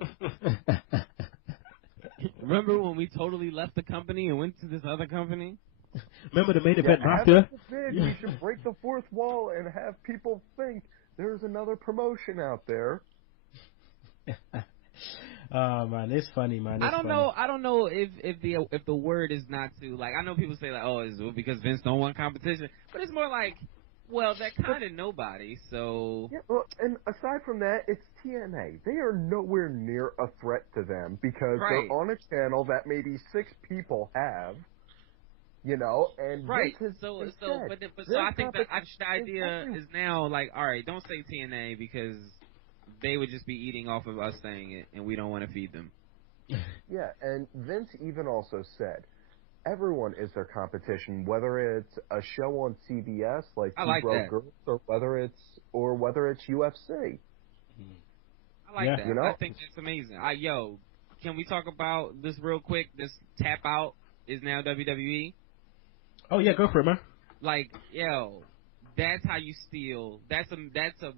Remember when we totally left the company and went to this other company? Remember the main event after? after? We should break the fourth wall and have people think there's another promotion out there. Oh man, it's funny, man. It's I don't funny. know. I don't know if the word is not to like. I know people say like, oh, it's because Vince don't want competition, but it's more like, well, they're kind of nobody. So yeah. Well, and aside from that, it's TNA. They are nowhere near a threat to them because they're on a channel that maybe 6 people have. You know, and right. Vince So has so said, so I think that the idea is now like, all right, don't say TNA because they would just be eating off of us saying it, and we don't want to feed them. Yeah, and Vince even also said, everyone is their competition, whether it's a show on CBS like Two Broke Girls, or whether it's UFC. I like that. You know? I think that's amazing. Can we talk about this real quick? This tap out is now WWE. Oh yeah, go for it, man. Like, that's how you steal. That's a $1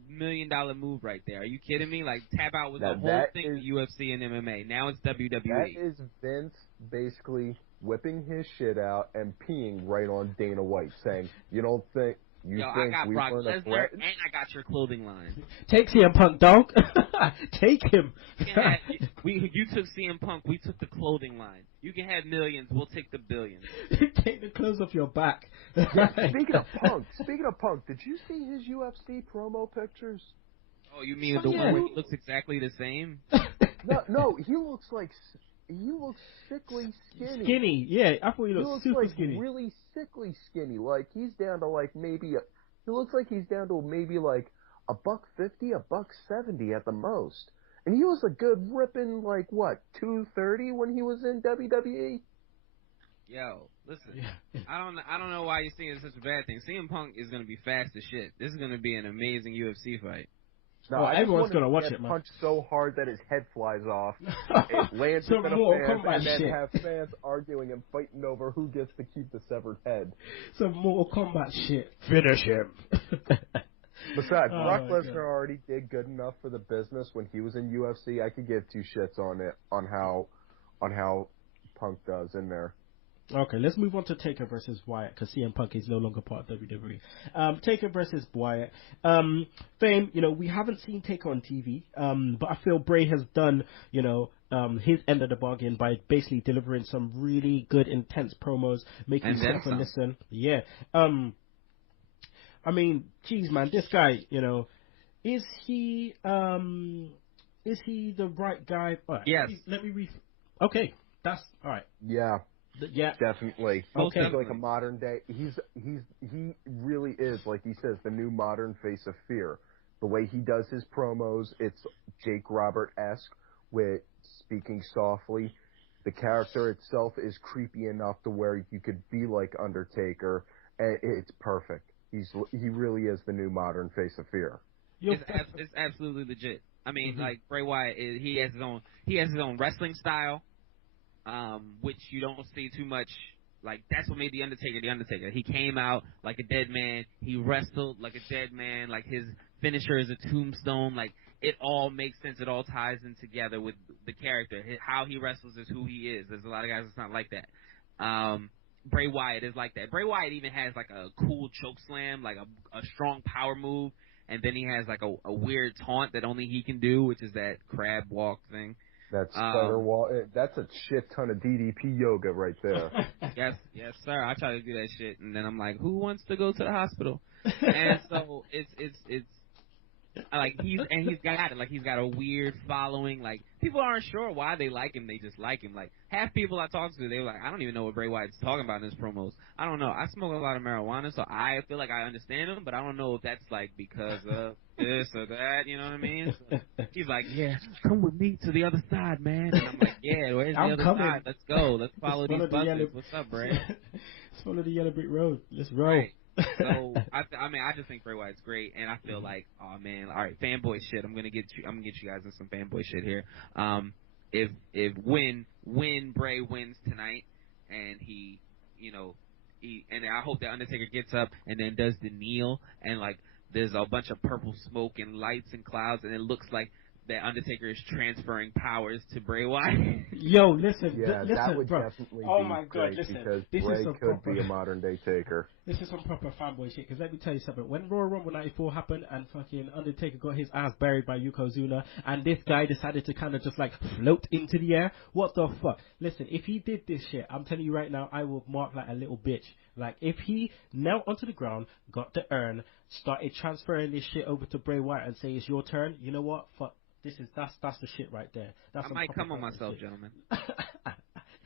million move right there. Are you kidding me? Like, tap out was the whole thing for UFC and MMA. Now it's WWE. That is Vince basically whipping his shit out and peeing right on Dana White, saying, "You don't think I got Brock Lesnar and I got your clothing line. Take CM Punk, dog. Take him. You took CM Punk. We took the clothing line. You can have millions. We'll take the billions. Take the clothes off your back. Speaking of Punk, did you see his UFC promo pictures? Oh, you mean the one where he looks exactly the same? No, he looks sickly skinny. Skinny, yeah. I thought he looked super skinny. Really sickly skinny. Like he's down to like maybe he looks like he's down to maybe like $150, $170 at the most. And he was a good ripping like what 230 when he was in WWE. Yo, listen. I don't know why you're seeing such a bad thing. CM Punk is gonna be fast as shit. This is gonna be an amazing UFC fight. No, everyone's gonna watch it, man. Punch so hard that his head flies off. It lands in the fans, and then have fans arguing and fighting over who gets to keep the severed head. Some Mortal Kombat shit. Finish him. Besides, Brock Lesnar already did good enough for the business when he was in UFC. I could give 2 shits on how Punk does in there. Okay, let's move on to Taker versus Wyatt because CM Punk is no longer part of WWE. Taker versus Wyatt. Fame, we haven't seen Taker on TV, but I feel Bray has done, his end of the bargain by basically delivering some really good, intense promos, making you sit and listen. Yeah. I mean, geez, man, this guy, is he the right guy? Right, yes. Let me read. Okay, that's all right. Yeah. Yeah, definitely. Okay, like a modern day. He really is, like he says, the new modern face of fear. The way he does his promos, it's Jake Robert-esque with speaking softly. The character itself is creepy enough to where you could be like Undertaker, and it's perfect. He really is the new modern face of fear. It's absolutely legit. I mean, like Bray Wyatt he has his own wrestling style. Which you don't see too much. Like, that's what made The Undertaker. He came out like a dead man. He wrestled like a dead man. Like, his finisher is a tombstone. Like, it all makes sense. It all ties in together with the character. How he wrestles is who he is. There's a lot of guys that's not like that. Bray Wyatt is like that. Bray Wyatt even has, like, a cool choke slam, like a strong power move. And then he has, like, a weird taunt that only he can do, which is that crab walk thing. That stutter wall, that's a shit ton of DDP yoga right there. Yes, sir. I try to do that shit, and then I'm like, who wants to go to the hospital? And so it's like he's got it. Like, he's got a weird following. Like, people aren't sure why they like him. They just like him. Like, half people I talk to, they were like, I don't even know what Bray Wyatt's talking about in his promos. I don't know. I smoke a lot of marijuana, so I feel like I understand him, but I don't know if that's like because of this or that. You know what I mean? So he's like, yeah, come with me to the other side, man. And I'm like, yeah, where's the other side? Let's go. Let's follow these buses. What's up, Bray? Let's follow the yellow brick road. Let's roll. Right. So I just think Bray Wyatt's great, and I feel like, oh man, all right, fanboy shit. I'm gonna get you guys in some fanboy shit here. When Bray wins tonight, and and I hope that Undertaker gets up and then does the kneel, and like there's a bunch of purple smoke and lights and clouds, and it looks like that Undertaker is transferring powers to Bray Wyatt. Yo, listen, Yeah, listen, that would bro. definitely Oh be my God, great listen, because this is Bray some could proper, be a modern day Taker. This is some proper fanboy shit. Because let me tell you something. When Royal Rumble '94 happened and fucking Undertaker got his ass buried by Yokozuna, and this guy decided to kind of just like float into the air. What the fuck? Listen, if he did this shit, I'm telling you right now, I will mark like a little bitch. Like if he knelt onto the ground, got the urn, started transferring this shit over to Bray Wyatt and say it's your turn. You know what? Fuck. That's the shit right there. That's I might come on myself, shit. gentlemen.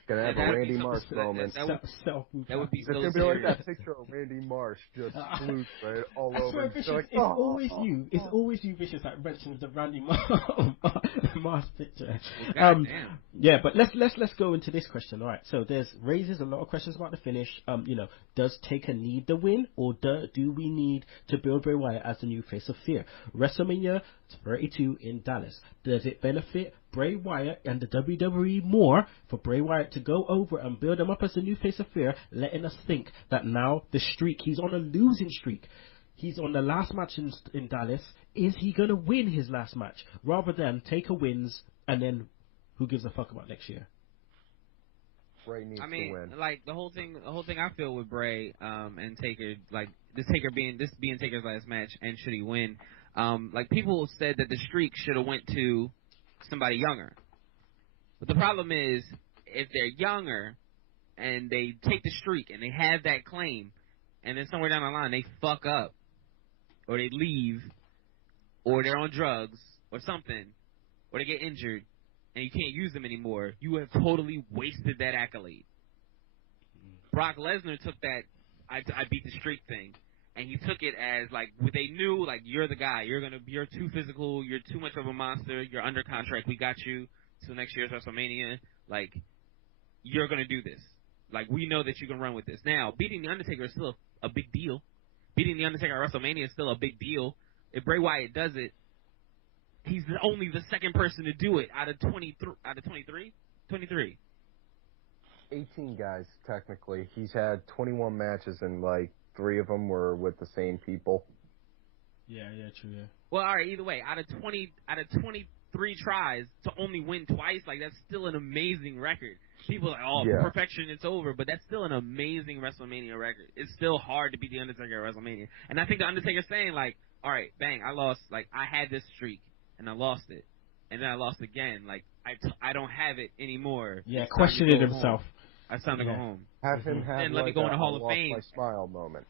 Gonna have a That'd Randy be so- Marsh moment. That would be It's so gonna be like serious. that picture of Randy Marsh just flute right all I over. swear, And Vicious, like, it's always you. It's always you, Vicious, that mentions the Randy Marsh picture. Damn. Yeah, but let's go into this question. All right, so there's raises a lot of questions about the finish. Does Taker need the win, or do we need to build Bray Wyatt as the new face of fear? WrestleMania 32 in Dallas. Does it benefit Bray Wyatt and the WWE more for Bray Wyatt to go over and build him up as the new face of fear, letting us think that now the streak, he's on a losing streak. He's on the last match in Dallas. Is he going to win his last match? Rather than Taker wins and then who gives a fuck about next year? Bray needs I mean, to win. like the whole thing I feel with Bray and Taker, like this being Taker's last match, and should he win, like people said that the streak should have went to somebody younger. But the problem is, if they're younger and they take the streak and they have that claim, and then somewhere down the line they fuck up, or they leave, or they're on drugs or something, or they get injured, and you can't use them anymore, you have totally wasted that accolade. Brock Lesnar took that I beat the streak thing, and he took it as like they knew, like, you're the guy, you're too physical, you're too much of a monster, you're under contract, we got you till next year's WrestleMania, like, you're gonna do this, like, we know that you can run with this. Now, beating the Undertaker is still a big deal. Beating the Undertaker at WrestleMania is still a big deal. If Bray Wyatt does it, he's only the second person to do it out of 23. 18 guys, technically. He's had 21 matches, and like 3 of them were with the same people. Yeah, true, yeah. Well, all right, either way, out of 23 tries to only win twice, like, that's still an amazing record. People are like, Yeah. Perfection, it's over, but that's still an amazing WrestleMania record. It's still hard to beat the Undertaker at WrestleMania. And I think the Undertaker's saying, like, all right, bang, I lost, like, I had this streak, and I lost it. And then I lost again. Like, I don't have it anymore. Yeah, It's time to questioning go himself. home. It's time to go home. Have him have And let me like go in a the Hall of lost Fame. my smile moment.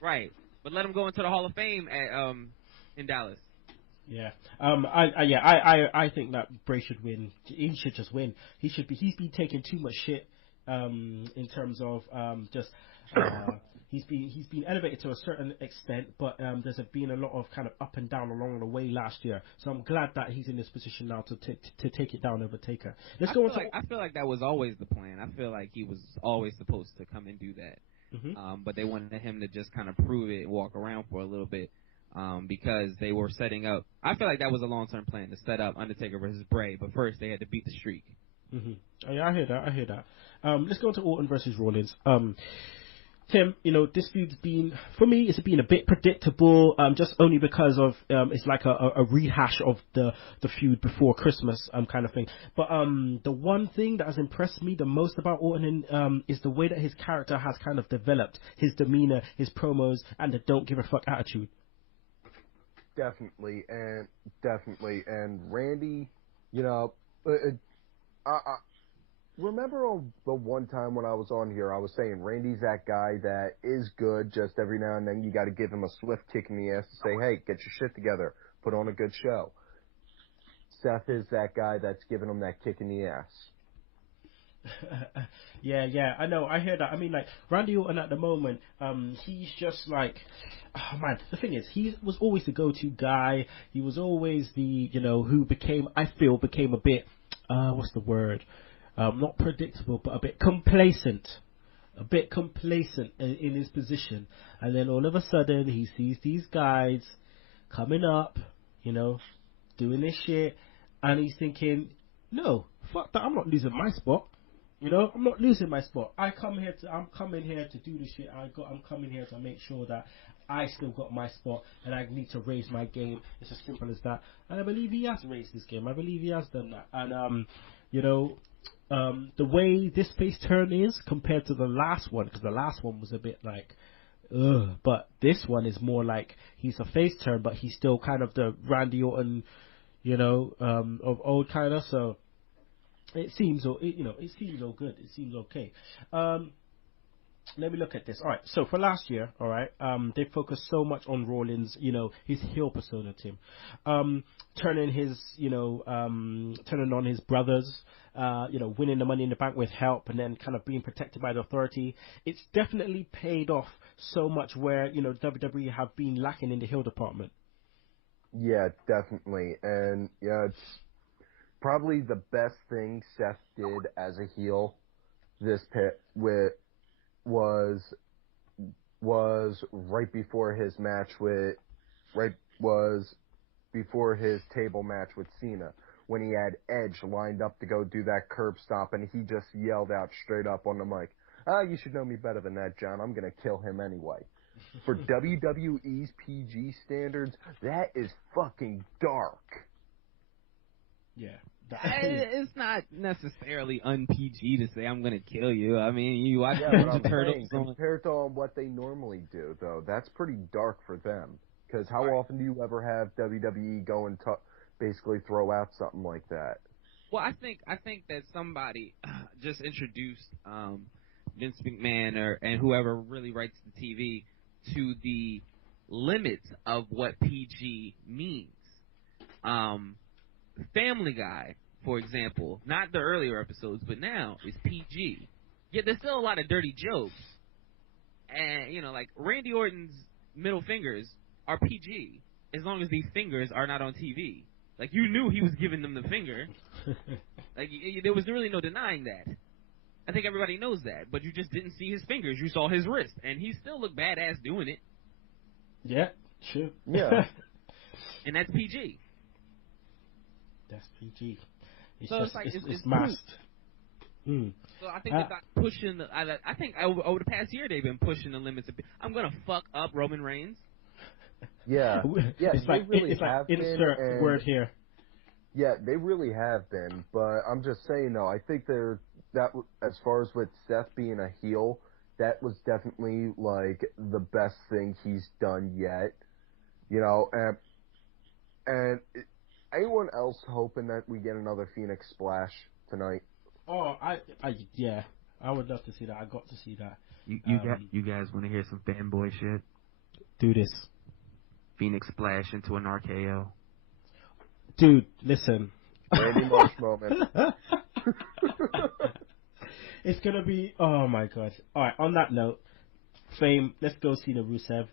Right. But let him go into the Hall of Fame at in Dallas. Yeah. I think that Bray should win. He should just win. He's been taking too much shit in terms of he's been elevated to a certain extent, but there's been a lot of kind of up and down along the way last year. So I'm glad that he's in this position now to take it down over Taker. I feel like that was always the plan. I feel like he was always supposed to come and do that. Mm-hmm. But they wanted him to just kind of prove it and walk around for a little bit because they were setting up. I feel like that was a long-term plan to set up Undertaker versus Bray, but first they had to beat the streak. Mm-hmm. Oh, yeah, I hear that. Let's go to Orton versus Rollins. Tim, this feud's been, for me, it's been a bit predictable, just only because of, it's like a rehash of the feud before Christmas, kind of thing. But, the one thing that has impressed me the most about Orton, is the way that his character has kind of developed, his demeanor, his promos, and the don't give a fuck attitude. Definitely. And Randy, remember the one time when I was on here, I was saying Randy's that guy that is good, just every now and then you got to give him a swift kick in the ass to say, hey, get your shit together, put on a good show. Seth is that guy that's giving him that kick in the ass. Yeah, I know, I hear that. I mean, like, Randy Orton at the moment, he's just like, oh man, the thing is, he was always the go-to guy. He was always the, who became a bit, what's the word? Not predictable, but a bit complacent in his position. And then all of a sudden, he sees these guys coming up, doing this shit, and he's thinking, no, fuck that, I'm not losing my spot. I'm not losing my spot. I'm coming here to do this shit. I'm coming here to make sure that I still got my spot, and I need to raise my game. It's as simple as that. And I believe he has raised his game. I believe he has done that. And the way this face turn is compared to the last one, because the last one was a bit like, ugh. But this one is more like he's a face turn, but he's still kind of the Randy Orton, of old kind of. So it seems, it seems all good. It seems okay. Let me look at this. All right. So for last year, all right, they focused so much on Rollins, his heel persona, Tim, turning on his brothers, winning the Money in the Bank with help, and then kind of being protected by the Authority. It's definitely paid off so much where WWE have been lacking in the heel department. Yeah, definitely, and it's probably the best thing Seth did as a heel this pit was right before his table match with Cena, when he had Edge lined up to go do that curb stop, and he just yelled out straight up on the mic, you should know me better than that, John. I'm going to kill him anyway. For WWE's PG standards, that is fucking dark. Yeah. It's not necessarily un-PG to say I'm going to kill you. I mean, you watch Ninja Turtles. Compared to what they normally do, though, that's pretty dark for them. Because how often do you ever have WWE go and basically throw out something like that? Well, I think that somebody just introduced Vince McMahon and whoever really writes the TV to the limits of what PG means. Family Guy, for example, not the earlier episodes, but now is PG. Yet there's still a lot of dirty jokes. And, like Randy Orton's middle fingers are PG as long as these fingers are not on TV. Like, you knew he was giving them the finger. Like, there was really no denying that. I think everybody knows that, but you just didn't see his fingers. You saw his wrist, and he still looked badass doing it. Yeah, sure. Yeah. And that's PG. That's PG. It's masked. Mm. So I think they're not pushing. I think over the past year they've been pushing the limits. I'm gonna fuck up Roman Reigns. Yeah, it's they really have been. Insert word here. Yeah, they really have been. But I'm just saying, though, I think as far as with Seth being a heel, that was definitely like the best thing he's done yet. And anyone else hoping that we get another Phoenix Splash tonight? Oh, I would love to see that. I got to see that. You guys want to hear some fanboy shit? Do this. Phoenix Splash into an RKO. Dude, listen. Randy Marsh moment. It's gonna be. Oh my god! All right. On that note, Fame. Let's go Cena Rusev.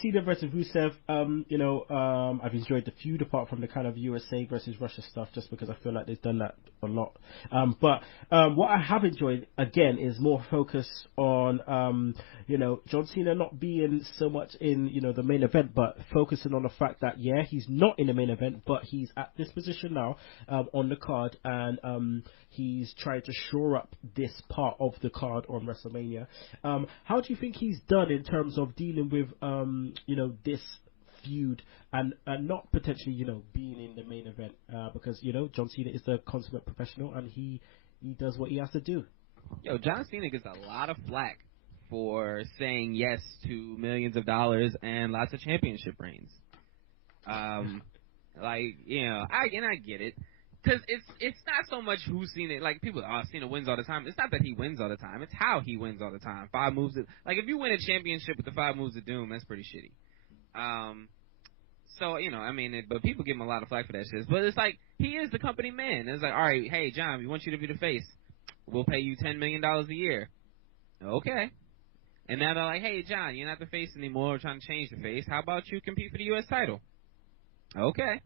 Cena versus Rusev. I've enjoyed the feud apart from the kind of USA versus Russia stuff, just because I feel like they've done that a lot. But what I have enjoyed again is more focus on John Cena not being so much in the main event, but focusing on the fact that he's not in the main event, but he's at this position now on the card, and he's trying to shore up this part of the card on WrestleMania. How do you think he's done in terms of dealing with this feud and not potentially being in the main event, because John Cena is the consummate professional and he does what he has to do. John Cena gets a lot of flack for saying yes to millions of dollars and lots of championship reigns. I get it. Because it's not so much who's Cena, like people, Cena wins all the time. It's not that he wins all the time. It's how he wins all the time. 5 moves. If you win a championship with the 5 moves of doom, that's pretty shitty. But people give him a lot of flack for that shit. But it's like, he is the company man. It's like, all right, hey, John, we want you to be the face. We'll pay you $10 million a year. Okay. And now they're like, hey, John, you're not the face anymore. We're trying to change the face. How about you compete for the U.S. title? Okay.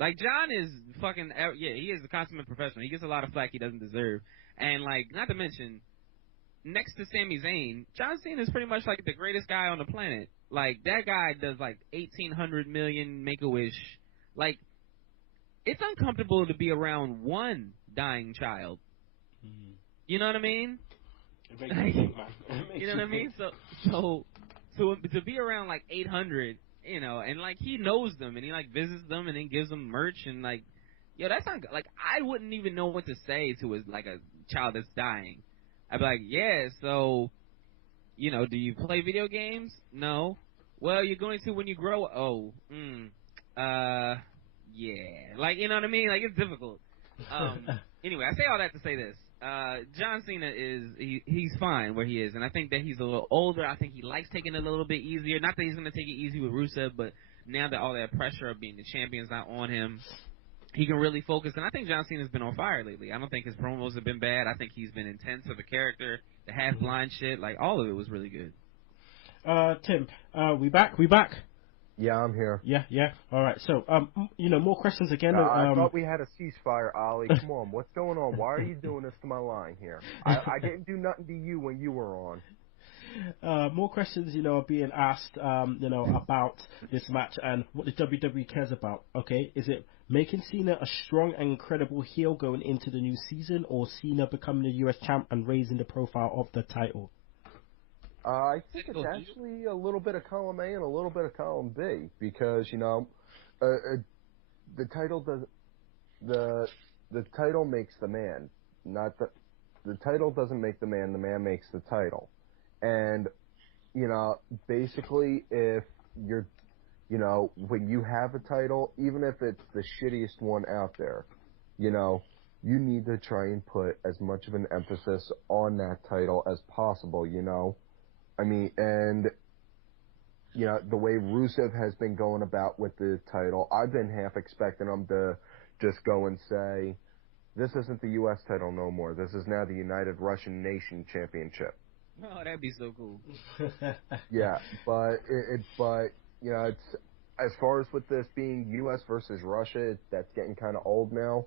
Like, John is fucking, he is the consummate professional. He gets a lot of flack he doesn't deserve. And, not to mention, next to Sami Zayn, John Cena is pretty much, the greatest guy on the planet. That guy does, 1,800 million Make-A-Wish. It's uncomfortable to be around one dying child. You know what I mean? You know what I mean? So to be around like 800, you know, and like he knows them and he like visits them and then gives them merch and like, yo, that's not good. Like I wouldn't even know what to say to a child that's dying. I'd be like, yeah, so, you know, do you play video games? No. Well, you're going to when you grow. Oh, yeah. Like, you know what I mean? Like, it's difficult. Anyway, I say all that to say this. John Cena he's fine where he is, and I think that he's a little older. I think he likes taking it a little bit easier. Not that he's going to take it easy with Rusev, but now that all that pressure of being the champion's not on him, he can really focus. And I think John Cena's been on fire lately. I don't think his promos have been bad. I think he's been intense with the character, the half-blind shit. Like, all of it was really good. Tim, we back? Yeah, I'm here. Yeah. All right. So, more questions again. I thought we had a ceasefire, Ollie. Come on, what's going on? Why are you doing this to my line here? I didn't do nothing to you when you were on. More questions, are being asked, about this match and what the WWE cares about. Okay, is it making Cena a strong and credible heel going into the new season, or Cena becoming the US champ and raising the profile of the title? I think it's actually a little bit of column A and a little bit of column B because the title does the title makes the man, not the title doesn't make the man makes the title, and basically if you're when you have a title, even if it's the shittiest one out there, you need to try and put as much of an emphasis on that title as possible, I mean, and, the way Rusev has been going about with the title, I've been half expecting him to just go and say, this isn't the U.S. title no more. This is now the United Russian Nation Championship. Oh, that'd be so cool. Yeah, but, it's, as far as with this being U.S. versus Russia, that's getting kind of old now,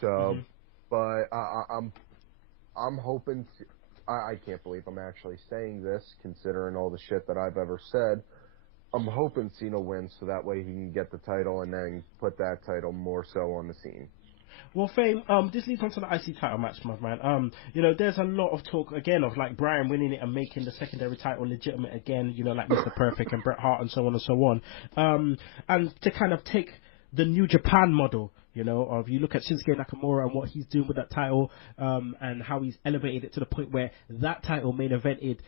So, but I'm hoping... I can't believe I'm actually saying this, considering all the shit that I've ever said. I'm hoping Cena wins so that way he can get the title and then put that title more so on the scene. Well, Fame, this leads on to the IC title match, my man. There's a lot of talk, again, of, like, Bryan winning it and making the secondary title legitimate again, like Mr. Perfect and Bret Hart and so on and so on. And to kind of take the New Japan model, of you look at Shinsuke Nakamura and what he's doing with that title, and how he's elevated it to the point where that title main evented,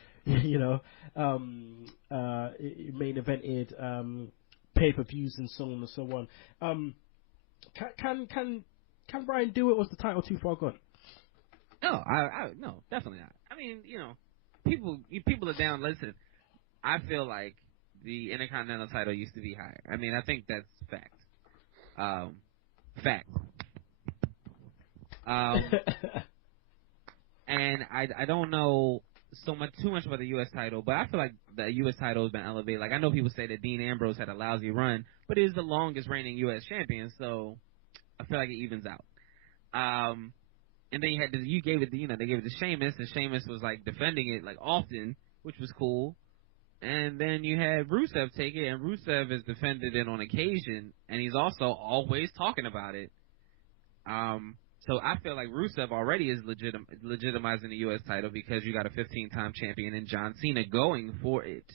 pay-per-views and so on and so on. Can Bryan do it? Was the title too far gone? No, no, definitely not. I mean, people are down. Listen, I feel like the Intercontinental title used to be higher. I mean, I think that's fact. Fact. And I don't know too much about the U.S. title, but I feel like the U.S. title has been elevated. Like, I know people say that Dean Ambrose had a lousy run, but he is the longest reigning U.S. champion, so I feel like it evens out. And then they gave it to Sheamus, and Sheamus was like defending it like often, which was cool. And then you had Rusev take it, and Rusev has defended it on occasion, and he's also always talking about it. So I feel like Rusev already is legitimizing the U.S. title because you got a 15-time champion in John Cena going for it.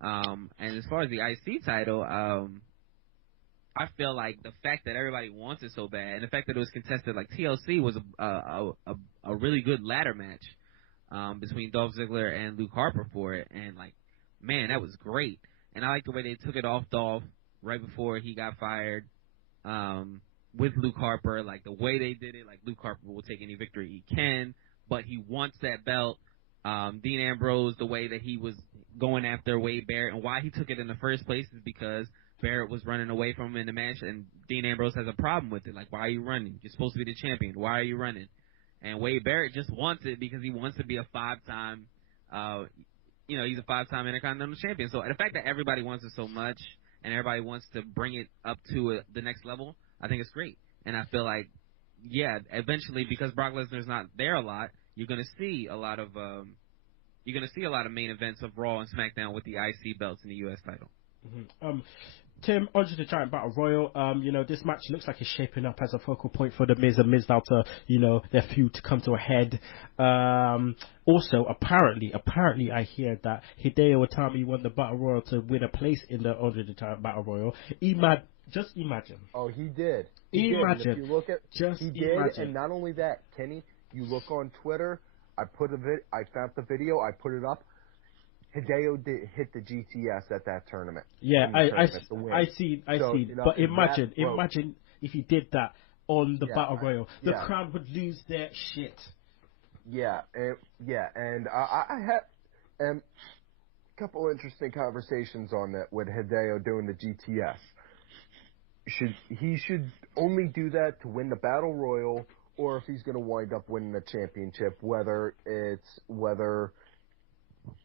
And as far as the IC title, I feel like the fact that everybody wants it so bad, and the fact that it was contested, like TLC was a really good ladder match between Dolph Ziggler and Luke Harper for it, and like, man, that was great. And I like the way they took it off Dolph right before he got fired with Luke Harper, like the way they did it. Like, Luke Harper will take any victory he can, but he wants that belt. Dean Ambrose, the way that he was going after Wade Barrett, and why he took it in the first place is because Barrett was running away from him in the match, and Dean Ambrose has a problem with it. Like, why are you running? You're supposed to be the champion. Why are you running? And Wade Barrett just wants it because he wants to be a five-time, he's a five-time Intercontinental champion. So the fact that everybody wants it so much and everybody wants to bring it up to the next level, I think it's great. And I feel like, yeah, eventually, because Brock Lesnar's not there a lot, you're going to see a lot of main events of Raw and SmackDown with the IC belts in the U.S. title. Tim, onto the Giant Battle Royal. This match looks like it's shaping up as a focal point for the Miz and Mizdow to, their feud to come to a head. Also, apparently, I hear that Hideo Itami won the Battle Royal to win a place in the Andre the Giant Battle Royal. Just imagine. Oh, he did. Imagine. If you look at, he did, imagine. And not only that, Kenny, you look on Twitter. I found the video. I put it up. Hideo did hit the GTS at that tournament. Yeah, I see. You know, but imagine if he did that on the Battle Royal, the yeah. crowd would lose their shit. Yeah, and I had a couple interesting conversations on that with Hideo doing the GTS. He should only do that to win the Battle Royal, or if he's going to wind up winning the championship, whether it's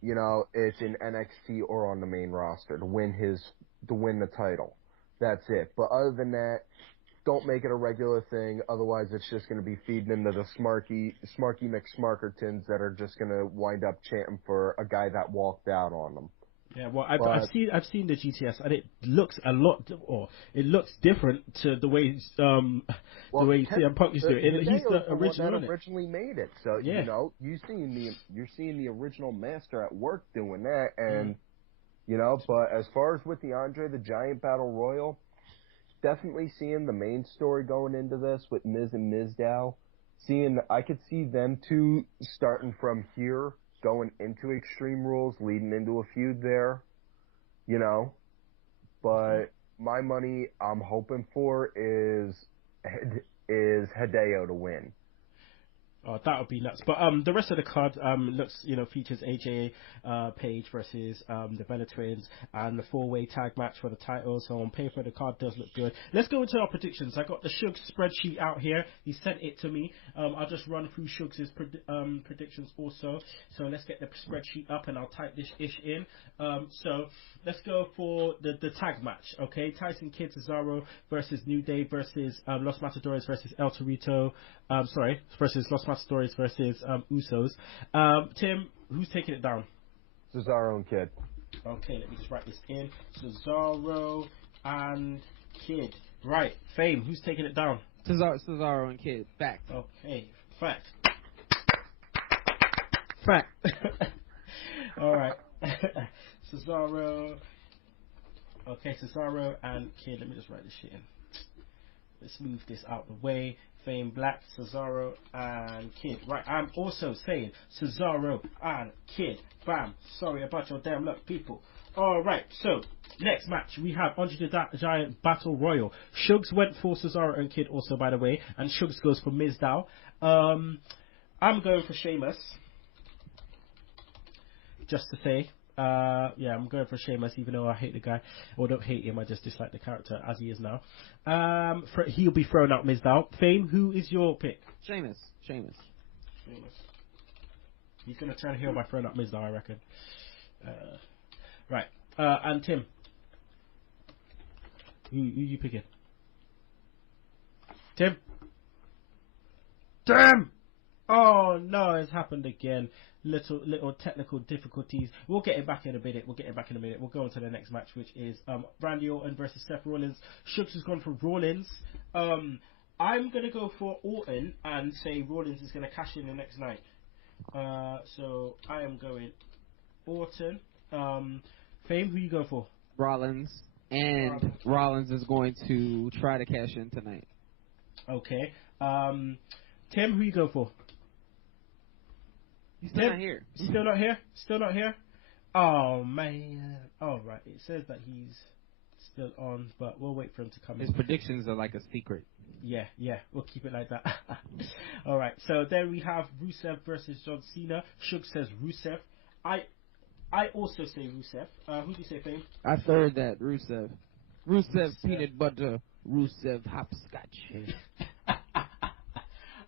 in NXT or on the main roster to win the title. That's it. But other than that, don't make it a regular thing. Otherwise, it's just going to be feeding into the Smarky McSmarkertons that are just going to wind up chanting for a guy that walked out on them. Yeah, well, I've seen the GTS, and it looks it looks different to the way CM Punk used to do it. He's the original that originally made it, so yeah. you're seeing the original master at work doing that, and But as far as with the Andre the Giant Battle Royal, definitely seeing the main story going into this with Miz and Mizdow. I could see them two starting from here, going into Extreme Rules, leading into a feud there, But my money I'm hoping for is Hideo to win. Oh, that would be nuts. But the rest of the card features AJ Page versus the Bella Twins and the 4-way tag match for the title. So on paper, the card does look good. Let's go into our predictions. I got the Sugs spreadsheet out here. He sent it to me. I'll just run through Sugs' predictions also. So let's get the spreadsheet up and I'll type this ish in. So let's go for the tag match. Okay, Tyson Kidd, Cesaro versus New Day versus Los Matadores versus El Torito. Versus Los Matadores versus Usos. Tim, who's taking it down? Cesaro and Kidd. Okay, let me just write this in. Cesaro and Kidd. Right, Fame, who's taking it down? Cesaro and Kidd. Fact. Okay, fact. Fact. All right. Cesaro. Okay, Cesaro and Kidd. Let me just write this shit in. Let's move this out the way. Fame Black, Cesaro, and Kidd. Right, I'm also saying Cesaro and Kidd. Bam. Sorry about your damn luck, people. Alright, so, next match, we have Andre the Giant Battle Royal. Sugs went for Cesaro and Kidd also, by the way, and Sugs goes for Mizdow. I'm going for Sheamus. Just to say. I'm going for Sheamus, even though I hate the guy. Or don't hate him, I just dislike the character as he is now. He'll be throwing out Mizdow. Fame, who is your pick? Sheamus. He's going to turn heel by throwing out Mizdow, I reckon. Right. And Tim? Who you picking? Tim? Oh no, it's happened again. Little technical difficulties. We'll get it back in a minute. We'll go on to the next match, which is Randy Orton versus Seth Rollins. Shugs has gone for Rollins. I'm gonna go for Orton and say Rollins is gonna cash in the next night. So I am going Orton. Fame, who you go for? Rollins. And Rollins is going to try to cash in tonight. Okay. Tim, who you go for? He's still not here. Still not here? Oh, man. All right. It says that he's still on, but we'll wait for him to come in. His predictions are like a secret. Yeah. We'll keep it like that. All right. So then we have Rusev versus John Cena. Shug says Rusev. I also say Rusev. Who do you say, Fame? I heard that. Rusev. Rusev peanut butter. Rusev hopscotch.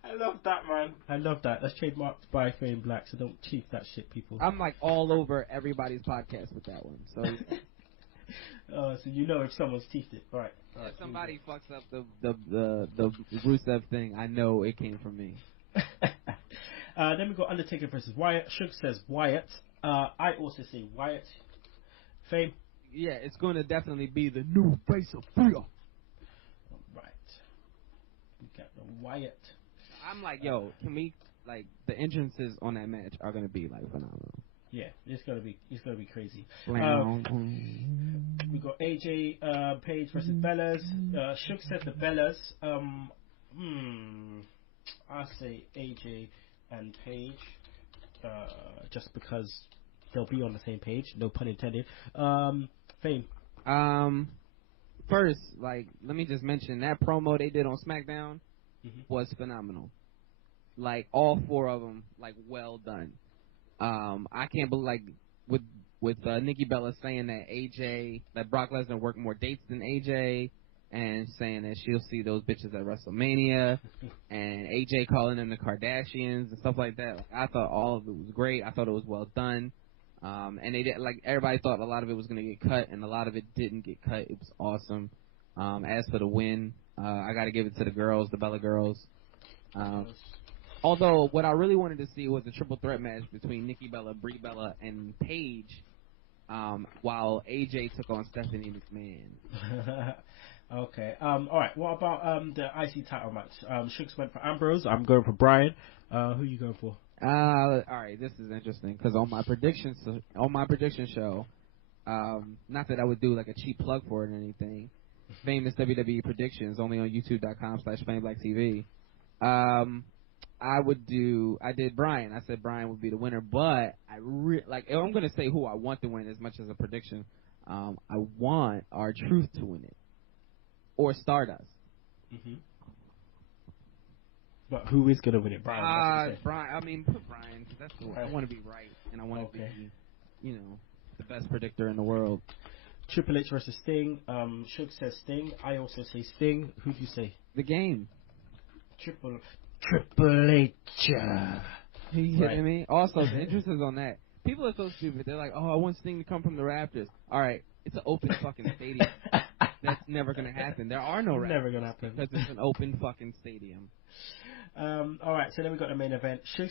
I love that, man. I love that. That's trademarked by Fame Black, so don't cheat that shit, people. I'm like all over everybody's podcast with that one. So, so you know if someone's teethed it, right? If somebody fucks up the Rusev thing, I know it came from me. Then we got Undertaker versus Wyatt. Shug says Wyatt. I also say Wyatt. Fame. it's going to definitely be the new face of fear. Right. We got the Wyatt. I'm like, yo, can we, like, the entrances on that match are going to be, like, phenomenal. Yeah, it's gonna be crazy. We got AJ Page versus Bellas. Shook said the Bellas. I say AJ and Page, just because they'll be on the same page. No pun intended. Fame. First, like, let me just mention that promo they did on SmackDown was phenomenal. Like, all 4 of them, like, well done. I can't believe, like, with Nikki Bella saying that Brock Lesnar worked more dates than AJ, and saying that she'll see those bitches at WrestleMania, and AJ calling them the Kardashians and stuff like that. Like, I thought all of it was great. I thought it was well done. And they did, like, everybody thought a lot of it was going to get cut, and a lot of it didn't get cut. It was awesome. As for the win, I got to give it to the girls, the Bella girls. Although, what I really wanted to see was a triple threat match between Nikki Bella, Brie Bella, and Paige, while AJ took on Stephanie McMahon. Okay. All right. What about the IC title match? Shooks went for Ambrose. I'm going for Brian. Who you going for? All right. This is interesting because on my prediction show, not that I would do like a cheap plug for it or anything. Famous WWE predictions only on YouTube.com/FameBlackTV. I did Brian. I said Brian would be the winner, but I'm going to say who I want to win as much as a prediction. I want R-Truth to win it. Or Stardust. But who is going to win it? Brian. Brian. I mean, put Brian, because that's the I want to be right, and I want to be, the best predictor in the world. Triple H versus Sting. Shook says Sting. I also say Sting. Who do you say? The Game. Triple H. Are you kidding me? Also, the interest is on that. People are so stupid. They're like, oh, I want Sting to come from the Raptors. All right, it's an open fucking stadium. That's never going to happen. There are no Raptors. Never going to happen. Because it's an open fucking stadium. All right, so then we got the main event. Shook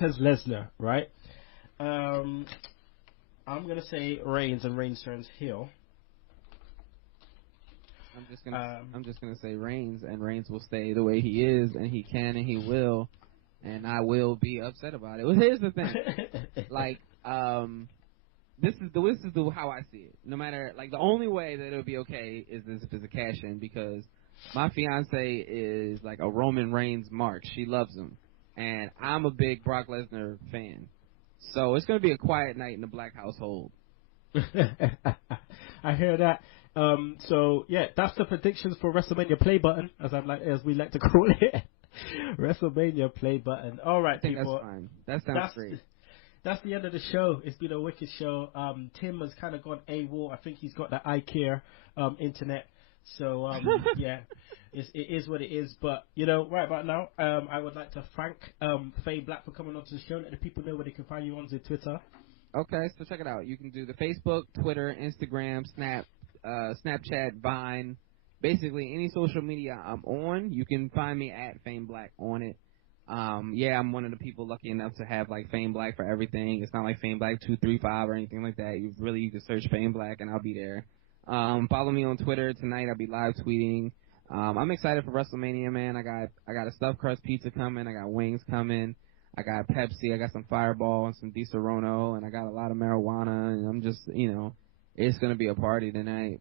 says Lesnar, right? I'm going to say Reigns, and Reigns turns heel. I'm just gonna say Reigns, and Reigns will stay the way he is, and he can, and he will, and I will be upset about it. Well, here's the thing, like, this is how I see it. No matter, like, the only way that it'll be okay is if it's a cash in, because my fiance is like a Roman Reigns mark. She loves him, and I'm a big Brock Lesnar fan, so it's gonna be a quiet night in the Black household. I hear that. So yeah, that's the predictions for WrestleMania play button, as we like to call it. WrestleMania play button. All right, I think people. That's fine. That sounds great. That's the end of the show. It's been a wicked show. Tim has kind of gone AWOL. I think he's got the iCare internet. So yeah, it is what it is. But right about now, I would like to thank Faye Black for coming on to the show. Let the people know where they can find you on the Twitter. Okay, so check it out. You can do the Facebook, Twitter, Instagram, Snapchat, Vine, basically any social media I'm on. You can find me at Fame Black on it. I'm one of the people lucky enough to have like Fame Black for everything. It's not like Fame Black 235 or anything like that. You can search Fame Black and I'll be there. Follow me on Twitter tonight. I'll be live tweeting. I'm excited for WrestleMania, man. I got a stuffed crust pizza coming. I got wings coming. I got Pepsi. I got some Fireball and some Di Serono, and I got a lot of marijuana. And I'm just, it's gonna be a party tonight.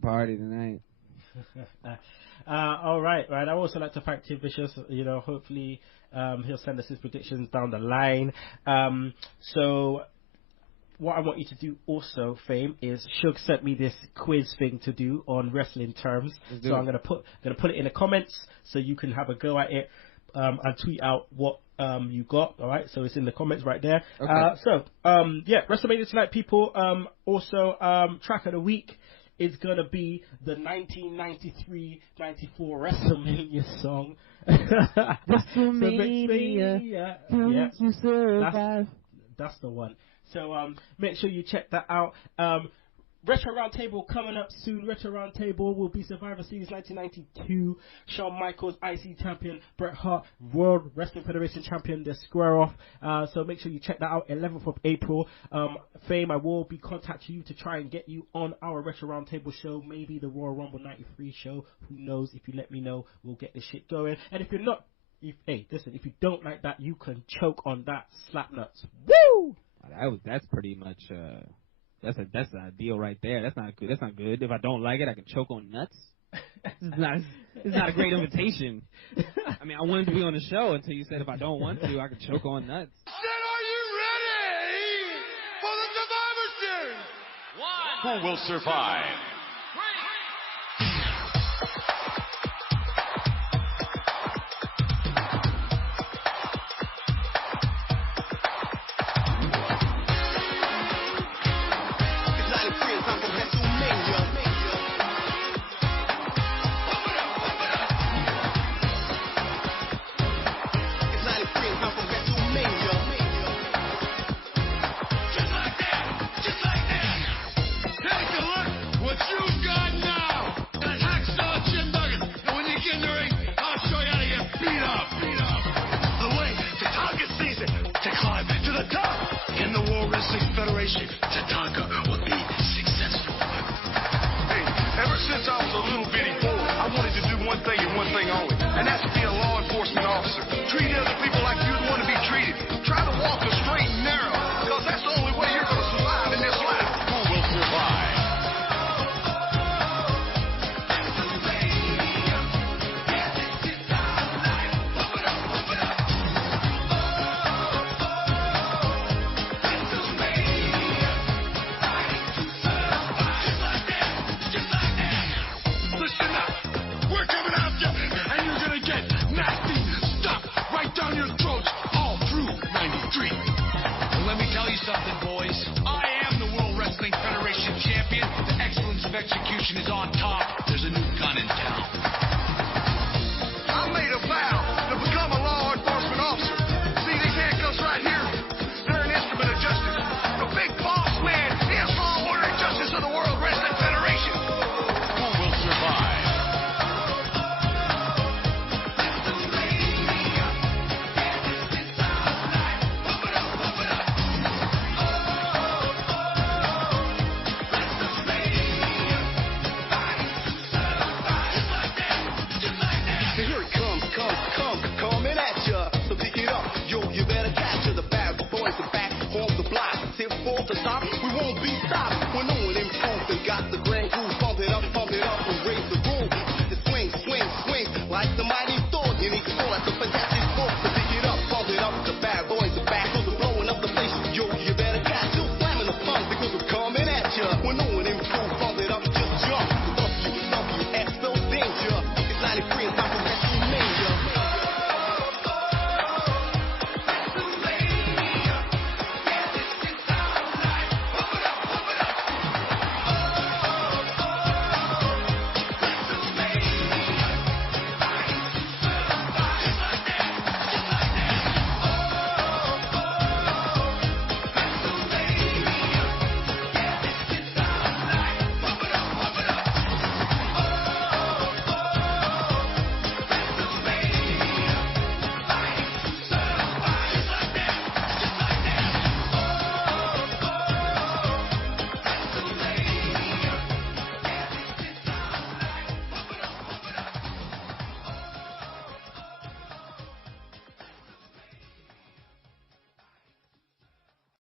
All right. I also like to thank Tim Vicious. Hopefully he'll send us his predictions down the line. So what I want you to do also, Fame, is Shug sent me this quiz thing to do on wrestling terms. So I'm gonna put it in the comments so you can have a go at it and tweet out what you got. All right, so it's in the comments right there. Okay. WrestleMania tonight, people. Also, track of the week is gonna be the 1993-94 WrestleMania song. WrestleMania, to survive. That's the one. So make sure you check that out. Retro Roundtable coming up soon. Retro Roundtable will be Survivor Series 1992. Shawn Michaels, IC Champion. Bret Hart, World Wrestling Federation Champion. The square off. So make sure you check that out. 11th of April. Fame, I will be contacting you to try and get you on our Retro Roundtable show. Maybe the Royal Rumble 93 show. Who knows? If you let me know, we'll get this shit going. And if you're not, if you don't like that, you can choke on that slap nuts. Woo! That's pretty much that's a deal right there. That's not good. That's not good. If I don't like it, I can choke on nuts. It's not a great invitation. I mean, I wanted to be on the show until you said if I don't want to, I can choke on nuts. Then are you ready for the Survivor Series? Who will survive? Execution is on top. There's a new gun in town.